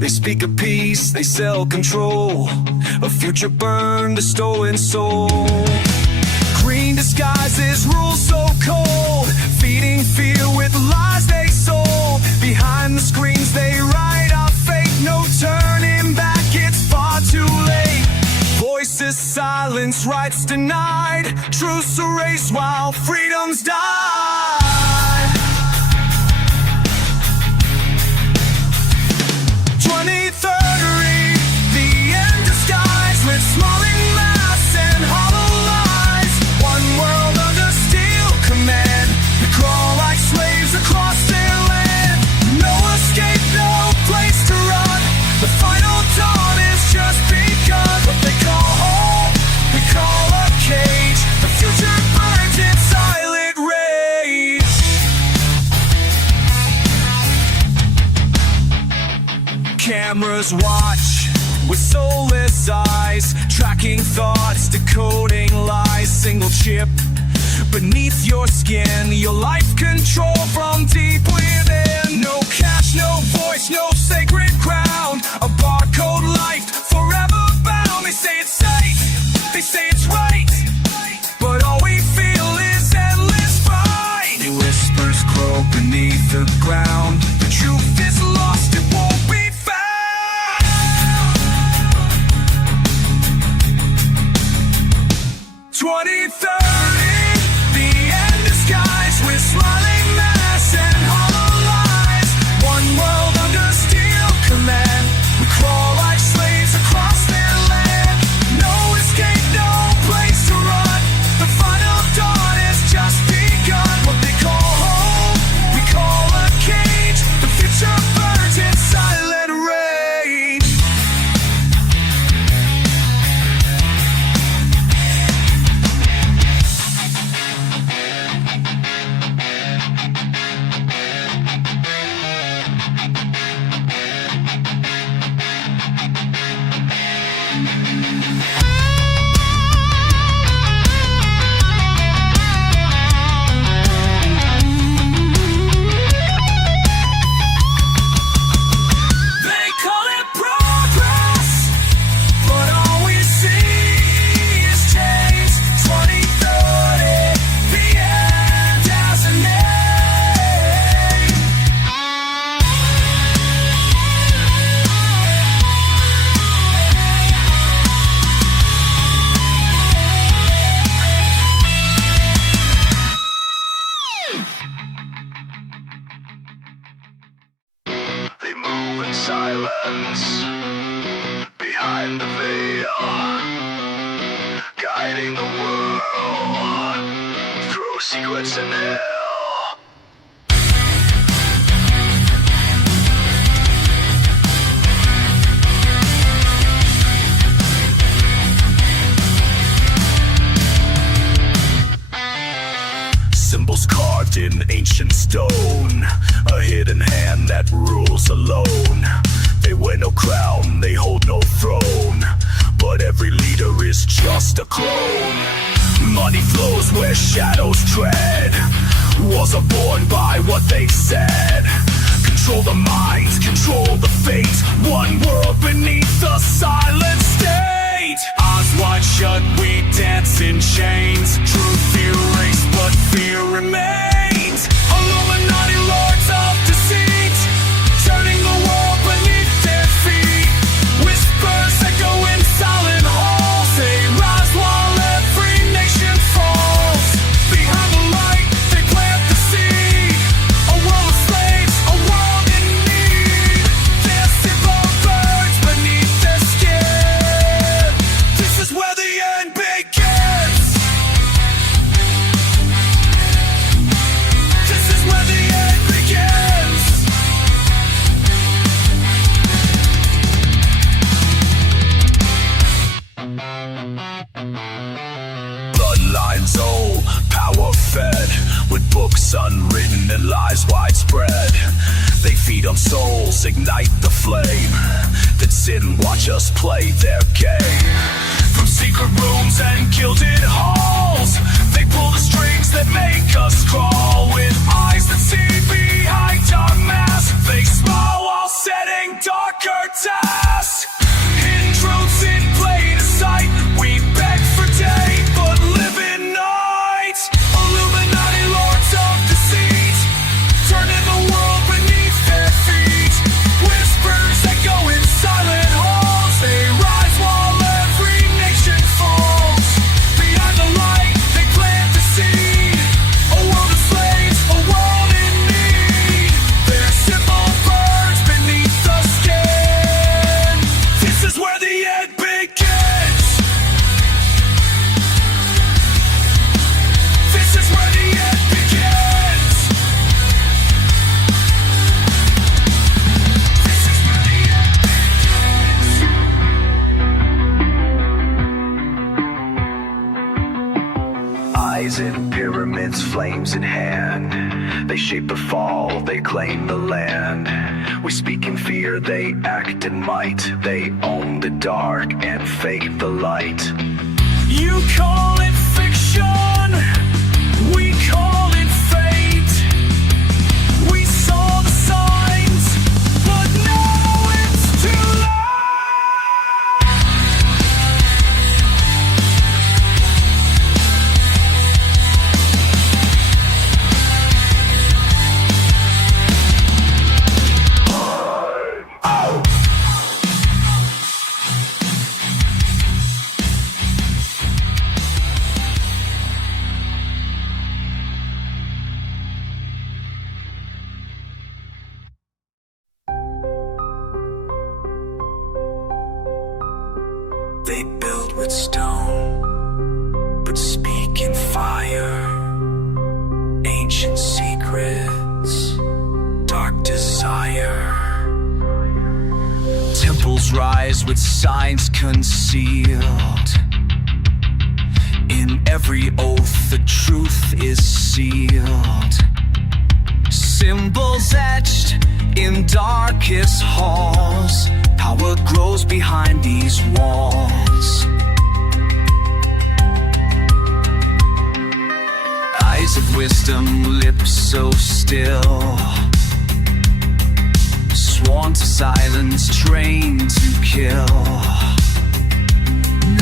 They speak of peace, they sell control. A future burned, a stolen soul. Green disguises rule so cold, feeding fear with lies they sold. Behind the screens they write our fate. No turning back, it's far too late. Voices silenced, rights denied. Truths erased while freedoms die. 23rd, the end disguised with smiling masks and hollow lies. One world under steel command. We crawl like slaves across their land. No escape, no place to run. The final dawn is just begun. What they call home, we call a cage. The future burns in silent rage. Cameras watch with soulless eyes, tracking thoughts, decoding lies. Single chip beneath your skin, your life control from deep within. No cash, no voice, no sacred crown. A barcode life forever bound. They say it's safe, they say it's right, but all we feel is endless fight. The whispers croak beneath the ground. The truth is lost, it won't be found. 2030, the end disguised with smiling masks and hollow lies. One world under steel command. We crawl like slaves across their land. No escape, no place to run. The final dawn has just begun. What they call home, we call a cage. The future burns in silent rage. secrets in hell. Symbols carved in ancient stone, a hidden hand that rules alone. They wear no crown, they hold no throne, but every leader is just a clone. Money flows where shadows tread. Wars are born by what they've said. Control the minds, control the fate. One world beneath the silent state. Eyes wide shut, we dance in chains. Truth erased, but fear remains. Illuminati lords of deceit, turning the world beneath their feet. Whispers echo in silent halls. They rise while every nation falls. Behind the light, they plant the seed. A world of slaves, a world in need. They're simple birds beneath their skin. This is where the end begins. This is where the end begins. Bloodlines old, power fed, with books unwritten and lies widespread. They feed on souls, ignite the flame, then sit and watch us play their game. From secret rooms and gilded halls, they pull the strings that make us crawl. With eyes that see behind our masks, they smile while setting darker tasks. Hidden truths in plain sight, we beg for day but live in night. Illuminati lords of deceit, turning the world beneath their feet. Whispers echo in silent halls. They rise while every nation falls. Behind the light, they plant the seed. A world of slaves, a world in need. They're simple birds beneath the skin. This is where the end begins. This is where the end begins. This is where the end begins. Eyes in pyramids, flames in hand. They shape the fall, they claim the land. We speak in fear, they act in might. They own the dark and fake the light. You call it fiction, we call it fate. We saw the signs, but now it's too late. They build with stone, but speak in fire. Ancient secrets, dark desire. Temples rise with signs concealed. In every oath, the truth is sealed. Symbols etched in darkest halls. Power grows behind these walls. Eyes of wisdom, lips so still. Sworn to silence, trained to kill.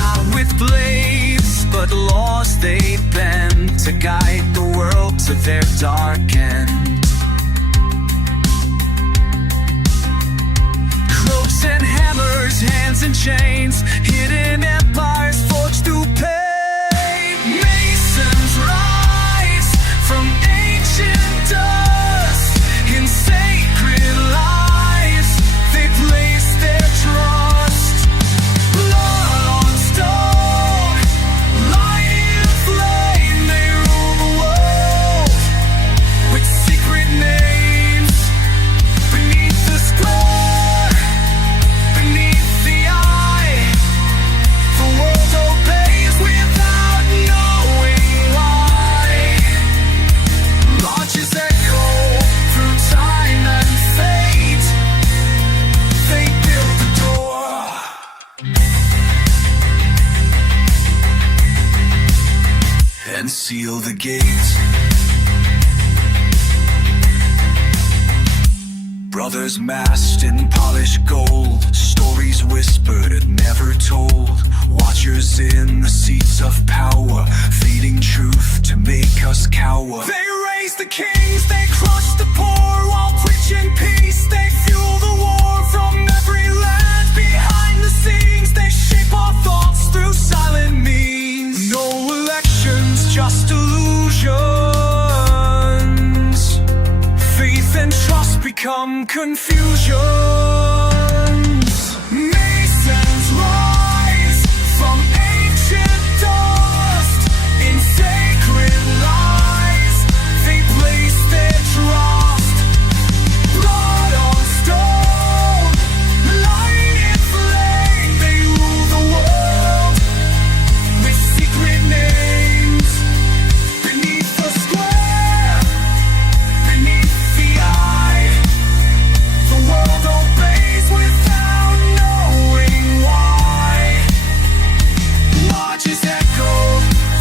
Not with blades, but laws they bend to guide the world to their dark end. Cloaks and hammers, hands and chains, hidden empires forged through pain. Masons rise from ancient dust. In sacred lies, they place their trust. Blood on stone, light in flame, they rule the world. and seal the gate. Brothers masked in polished gold, stories whispered and never told. Watchers in the seats of power, feeding truth to make us cower. They raise the kings, they crush the poor, while preaching peace. They fuel the war from every land. Behind the scenes, they shape our thoughts through silent means. No elections, just illusions. Faith and trust become confusions. Masons rise from ancient dust. In sacred lies they place their trust. Blood on stone, light in flame. They rule the world with secret names. Beneath the square, beneath the eye, the world obeys without knowing why. Lodges echo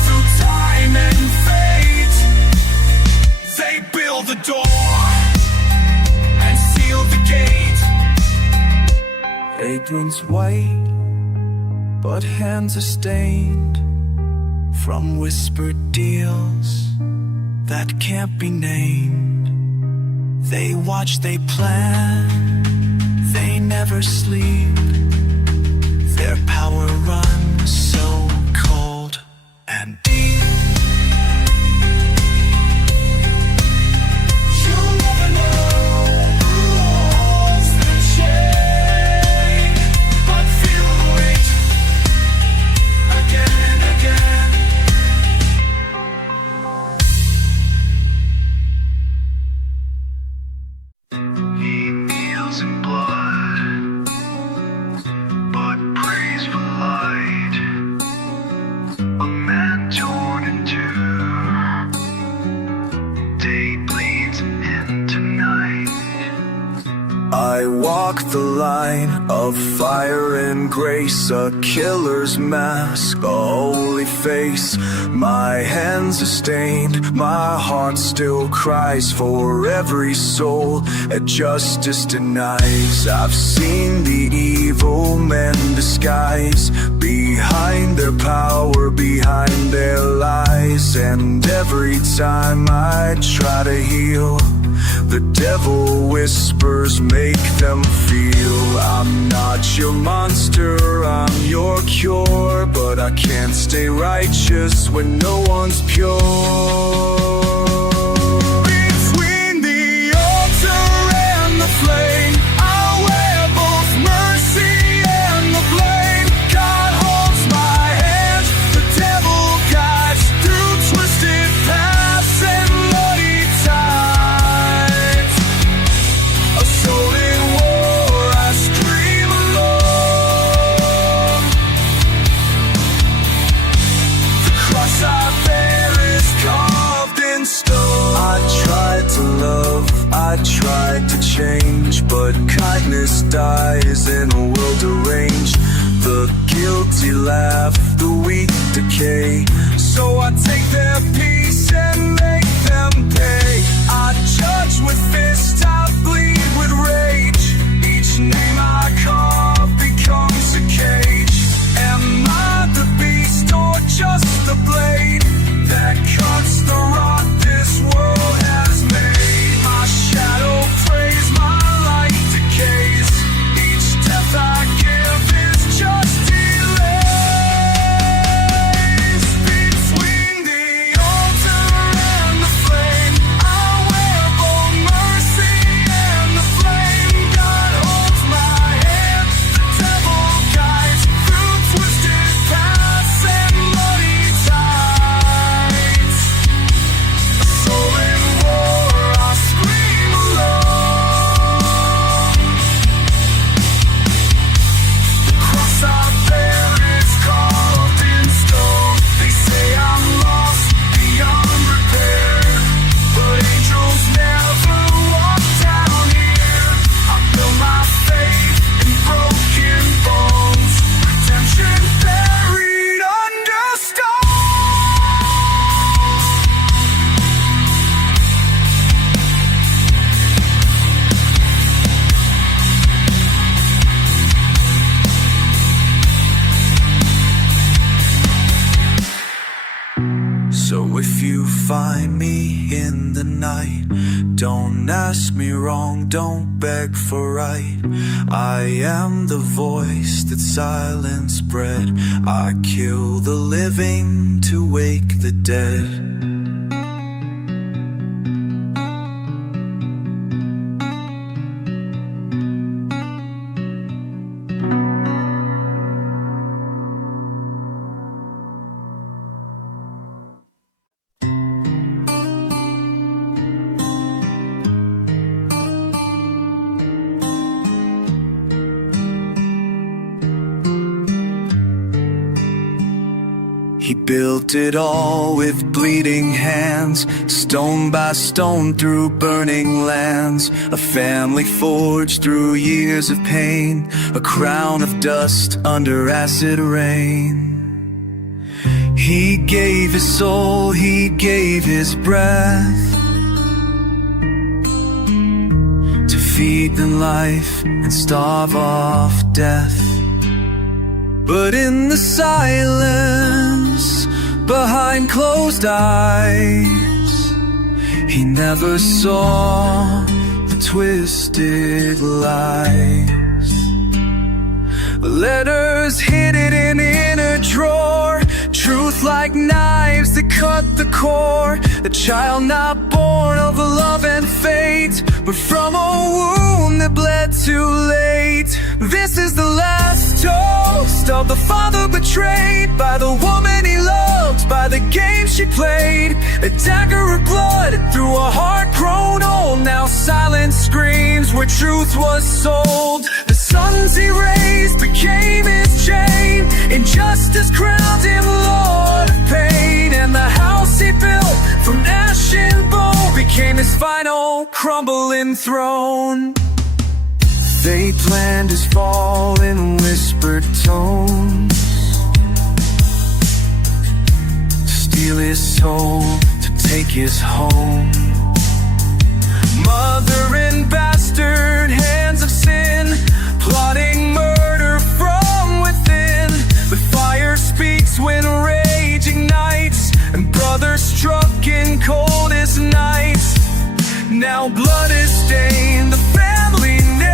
through time and fate. They build the door and seal the gate. Aprons white, but hands are stained from whispered deals that can't be named. They watch, they plan, they never sleep. Their power runs so cold and deep. You'll never know who holds the chain, but feel the weight again and again. He kneels in blood, but prays for light. A man torn in two, day bleeds into night. I walk the line of fire and grace, a killer's mask, a holy face. My hands are stained, my heart still cries for every soul that justice denies. I've seen the evil men disguise behind their power, behind their lies. And every time I try to heal, the devil whispers, make them feel. I'm not your monster, I'm your cure, but I can't stay righteous when no one's pure. Between the altar and the flame, I'll wear both mercy and the blame. God holds my hand, the devil guides through twisted paths and bloody times. A soul in war, I scream alone. The cross I bear is carved in stone. I tried to love, I tried to change, but kindness dies in a world deranged. The guilty laugh, the weak decay. So I take their peace and make them pay. I judge with fist, I bleed with rage. Each name I carve becomes a cage. Am I the beast or just the blade that cuts the rot this world has made? My shadow prays, my light decays. Each death I give is just delays. Between the if you find me in the night, don't ask me wrong, don't beg for right. I am the voice that silence bred. I kill the living to wake the dead. He built it all with bleeding hands, stone by stone through burning lands. A family forged through years of pain, a crown of dust under acid rain. He gave his soul, he gave his breath to feed them life and starve off death. But in the silence, behind closed eyes, he never saw the twisted lies. Letters hidden in a drawer, truth like knives that cut the core. The child not born of love and fate, but from a wound that bled too late. This is the last toast of the father betrayed by the woman he loved, by the game she played. A dagger of blood through a heart grown old. Now silence screams where truth was sold. The sons he raised became his chain. Injustice crowned him Lord of pain. And the house he built from ash and bone became his final crumbling throne. They planned his fall in whispered tones, to steal his soul, to take his home. Mother and bastard, hands of sin, plotting murder from within. The fire speaks when rage ignites, and brothers struck in coldest nights. Now blood is stained the family name,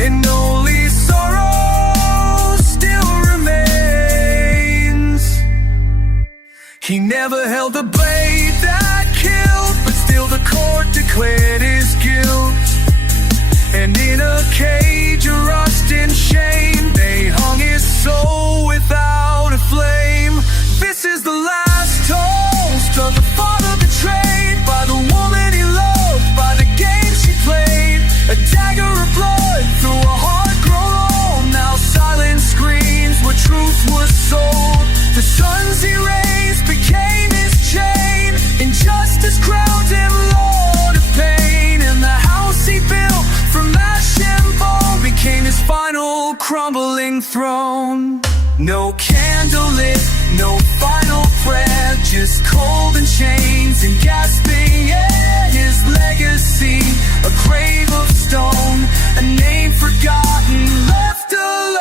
and only sorrow still remains. He never held the blade that killed, but still the court declared his guilt. And in a cage of rust and shame, they hung his soul without a flame. This is the last toast of the father betrayed by the woman he loved, by the game she played. A dagger of blood through a heart grown old. Now silence screams where truth was sold. The sons he raised became his chain. Injustice crowned him Lord of pain. And the house he built from ash and bone became his final crumbling throne. No candle lit, no final prayer, just cold and chains and gasping air. His legacy, a grave of stone, a name forgotten, left alone.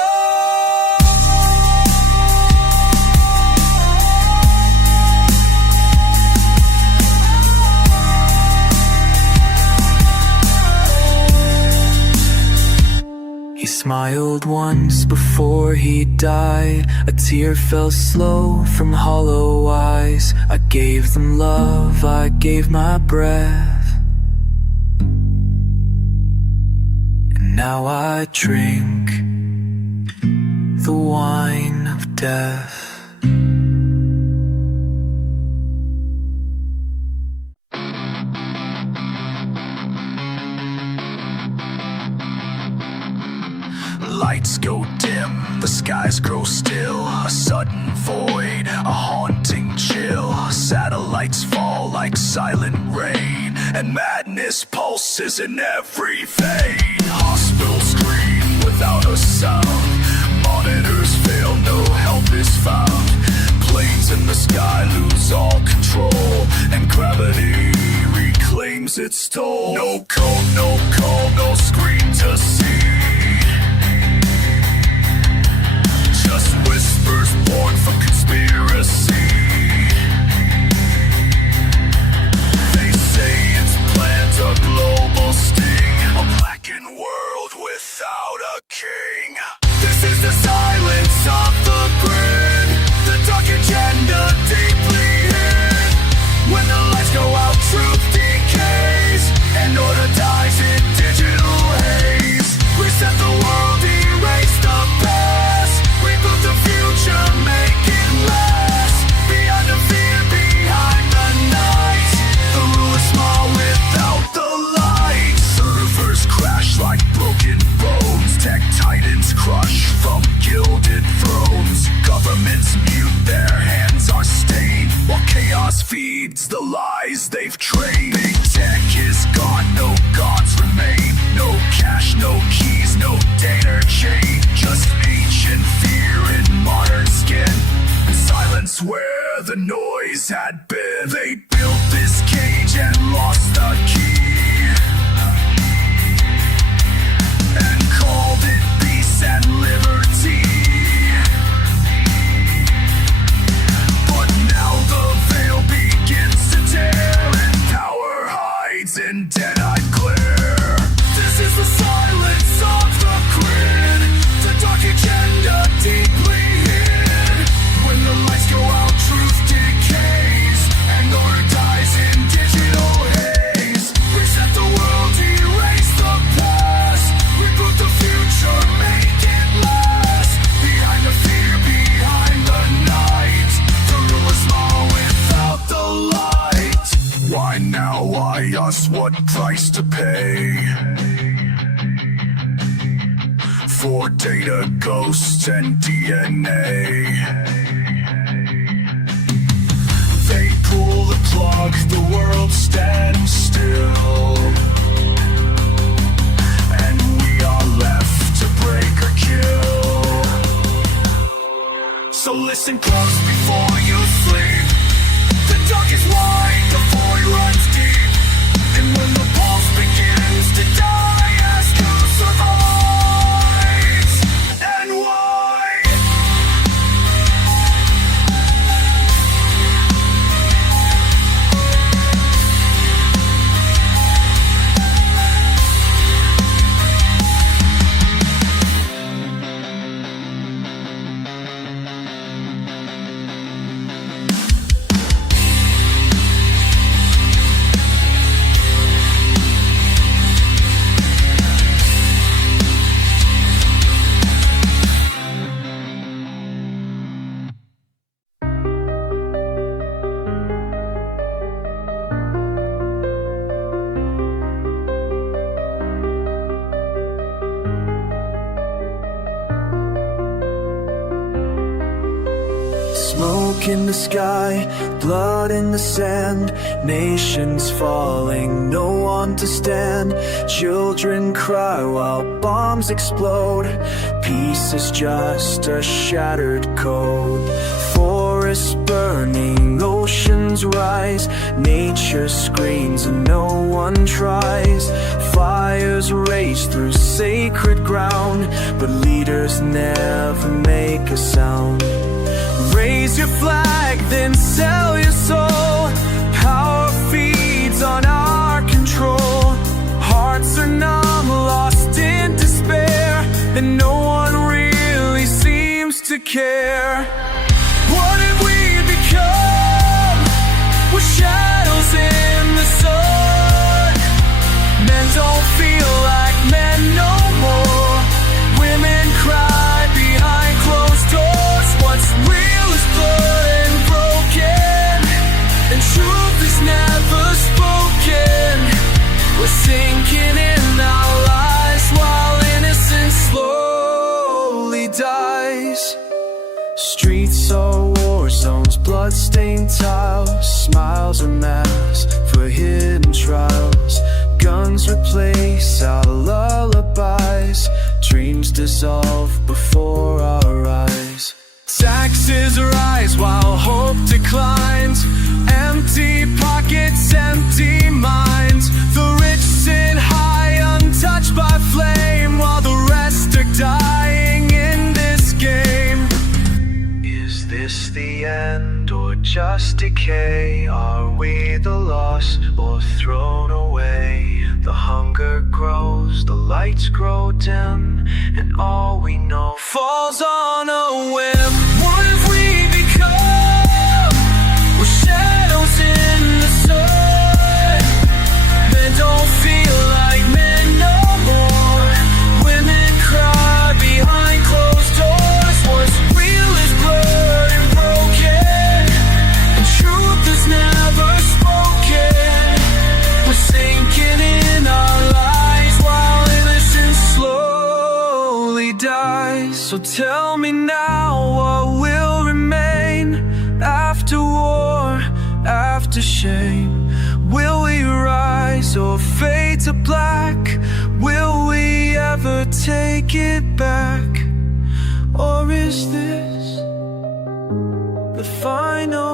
He smiled once before he died. A tear fell slow from hollow eyes. I gave them love, I gave my breath, and now I drink the wine of death. Lights go dim, the skies grow still. A sudden void, a haunting chill. Satellites fall like silent rain, and madness pulses in every vein. Hospitals scream without a sound. Monitors fail, no help is found. Planes in the sky lose all control, and gravity reclaims its toll. No code, no call, no screen to see. Just whispers born from conspiracy. feeds the lies they've trained. Big tech is gone, no gods remain. No cash, no keys, no data chain. Just ancient fear in modern skin, and silence where the noise had been. They built this cage and lost the key, and called it peace and liberty. But now the veil begins to tear, and power hides in dead-eyed glare. This is the silence of the grid, the dark agenda deeply hid. When the lights go out, truth decays, and order dies in digital haze. Reset the world, erase the past, reboot the future, make it last. Behind the fear, behind the night, the rule is small without the light. Why now, why us, what price to pay? For data, ghosts, and DNA. They pull the plug, the world stands still, and we are left to break or kill. So listen close before you sleep. The dark is wide, the void runs deep, and when the pulse begins to die, ask who survives and why. Smoke in the sky, blood in the sand, nations falling, no one to stand. Children cry while bombs explode. Peace is just a shattered code. Forests burning, oceans rise, nature screams and no one tries. Fires rage through sacred ground, but leaders never make a sound. Raise your flag, then sell your soul. Power feeds on our control. Hearts are numb, lost in despair, and no one really seems to care. What have we become? We're shadows in the sun. Men don't feel like men no more. Women cry behind closed doors. What's real is blood and broken, and truth is never spoken. We're sinking in our lies while innocence slowly dies. Streets are war zones, blood-stained tiles. Smiles are masks for hidden trials. Guns replace our lullabies. Dreams dissolve before our eyes. Taxes rise while hope declines. Empty pockets, empty minds. The rich sit high, untouched by flame, while the rest are dying in this game. Is this the end or just decay? Are we the lost or thrown away? The hunger grows, the lights grow dim, and all we know falls on a whim. What have we become? We're shadows in the sun. Men don't feel like men no more. Women cry behind closed doors. What's real is blood and broken, and truth is never spoken. We're sinking in our lies while innocence slowly dies. So tell me now, take it back? Or is this the final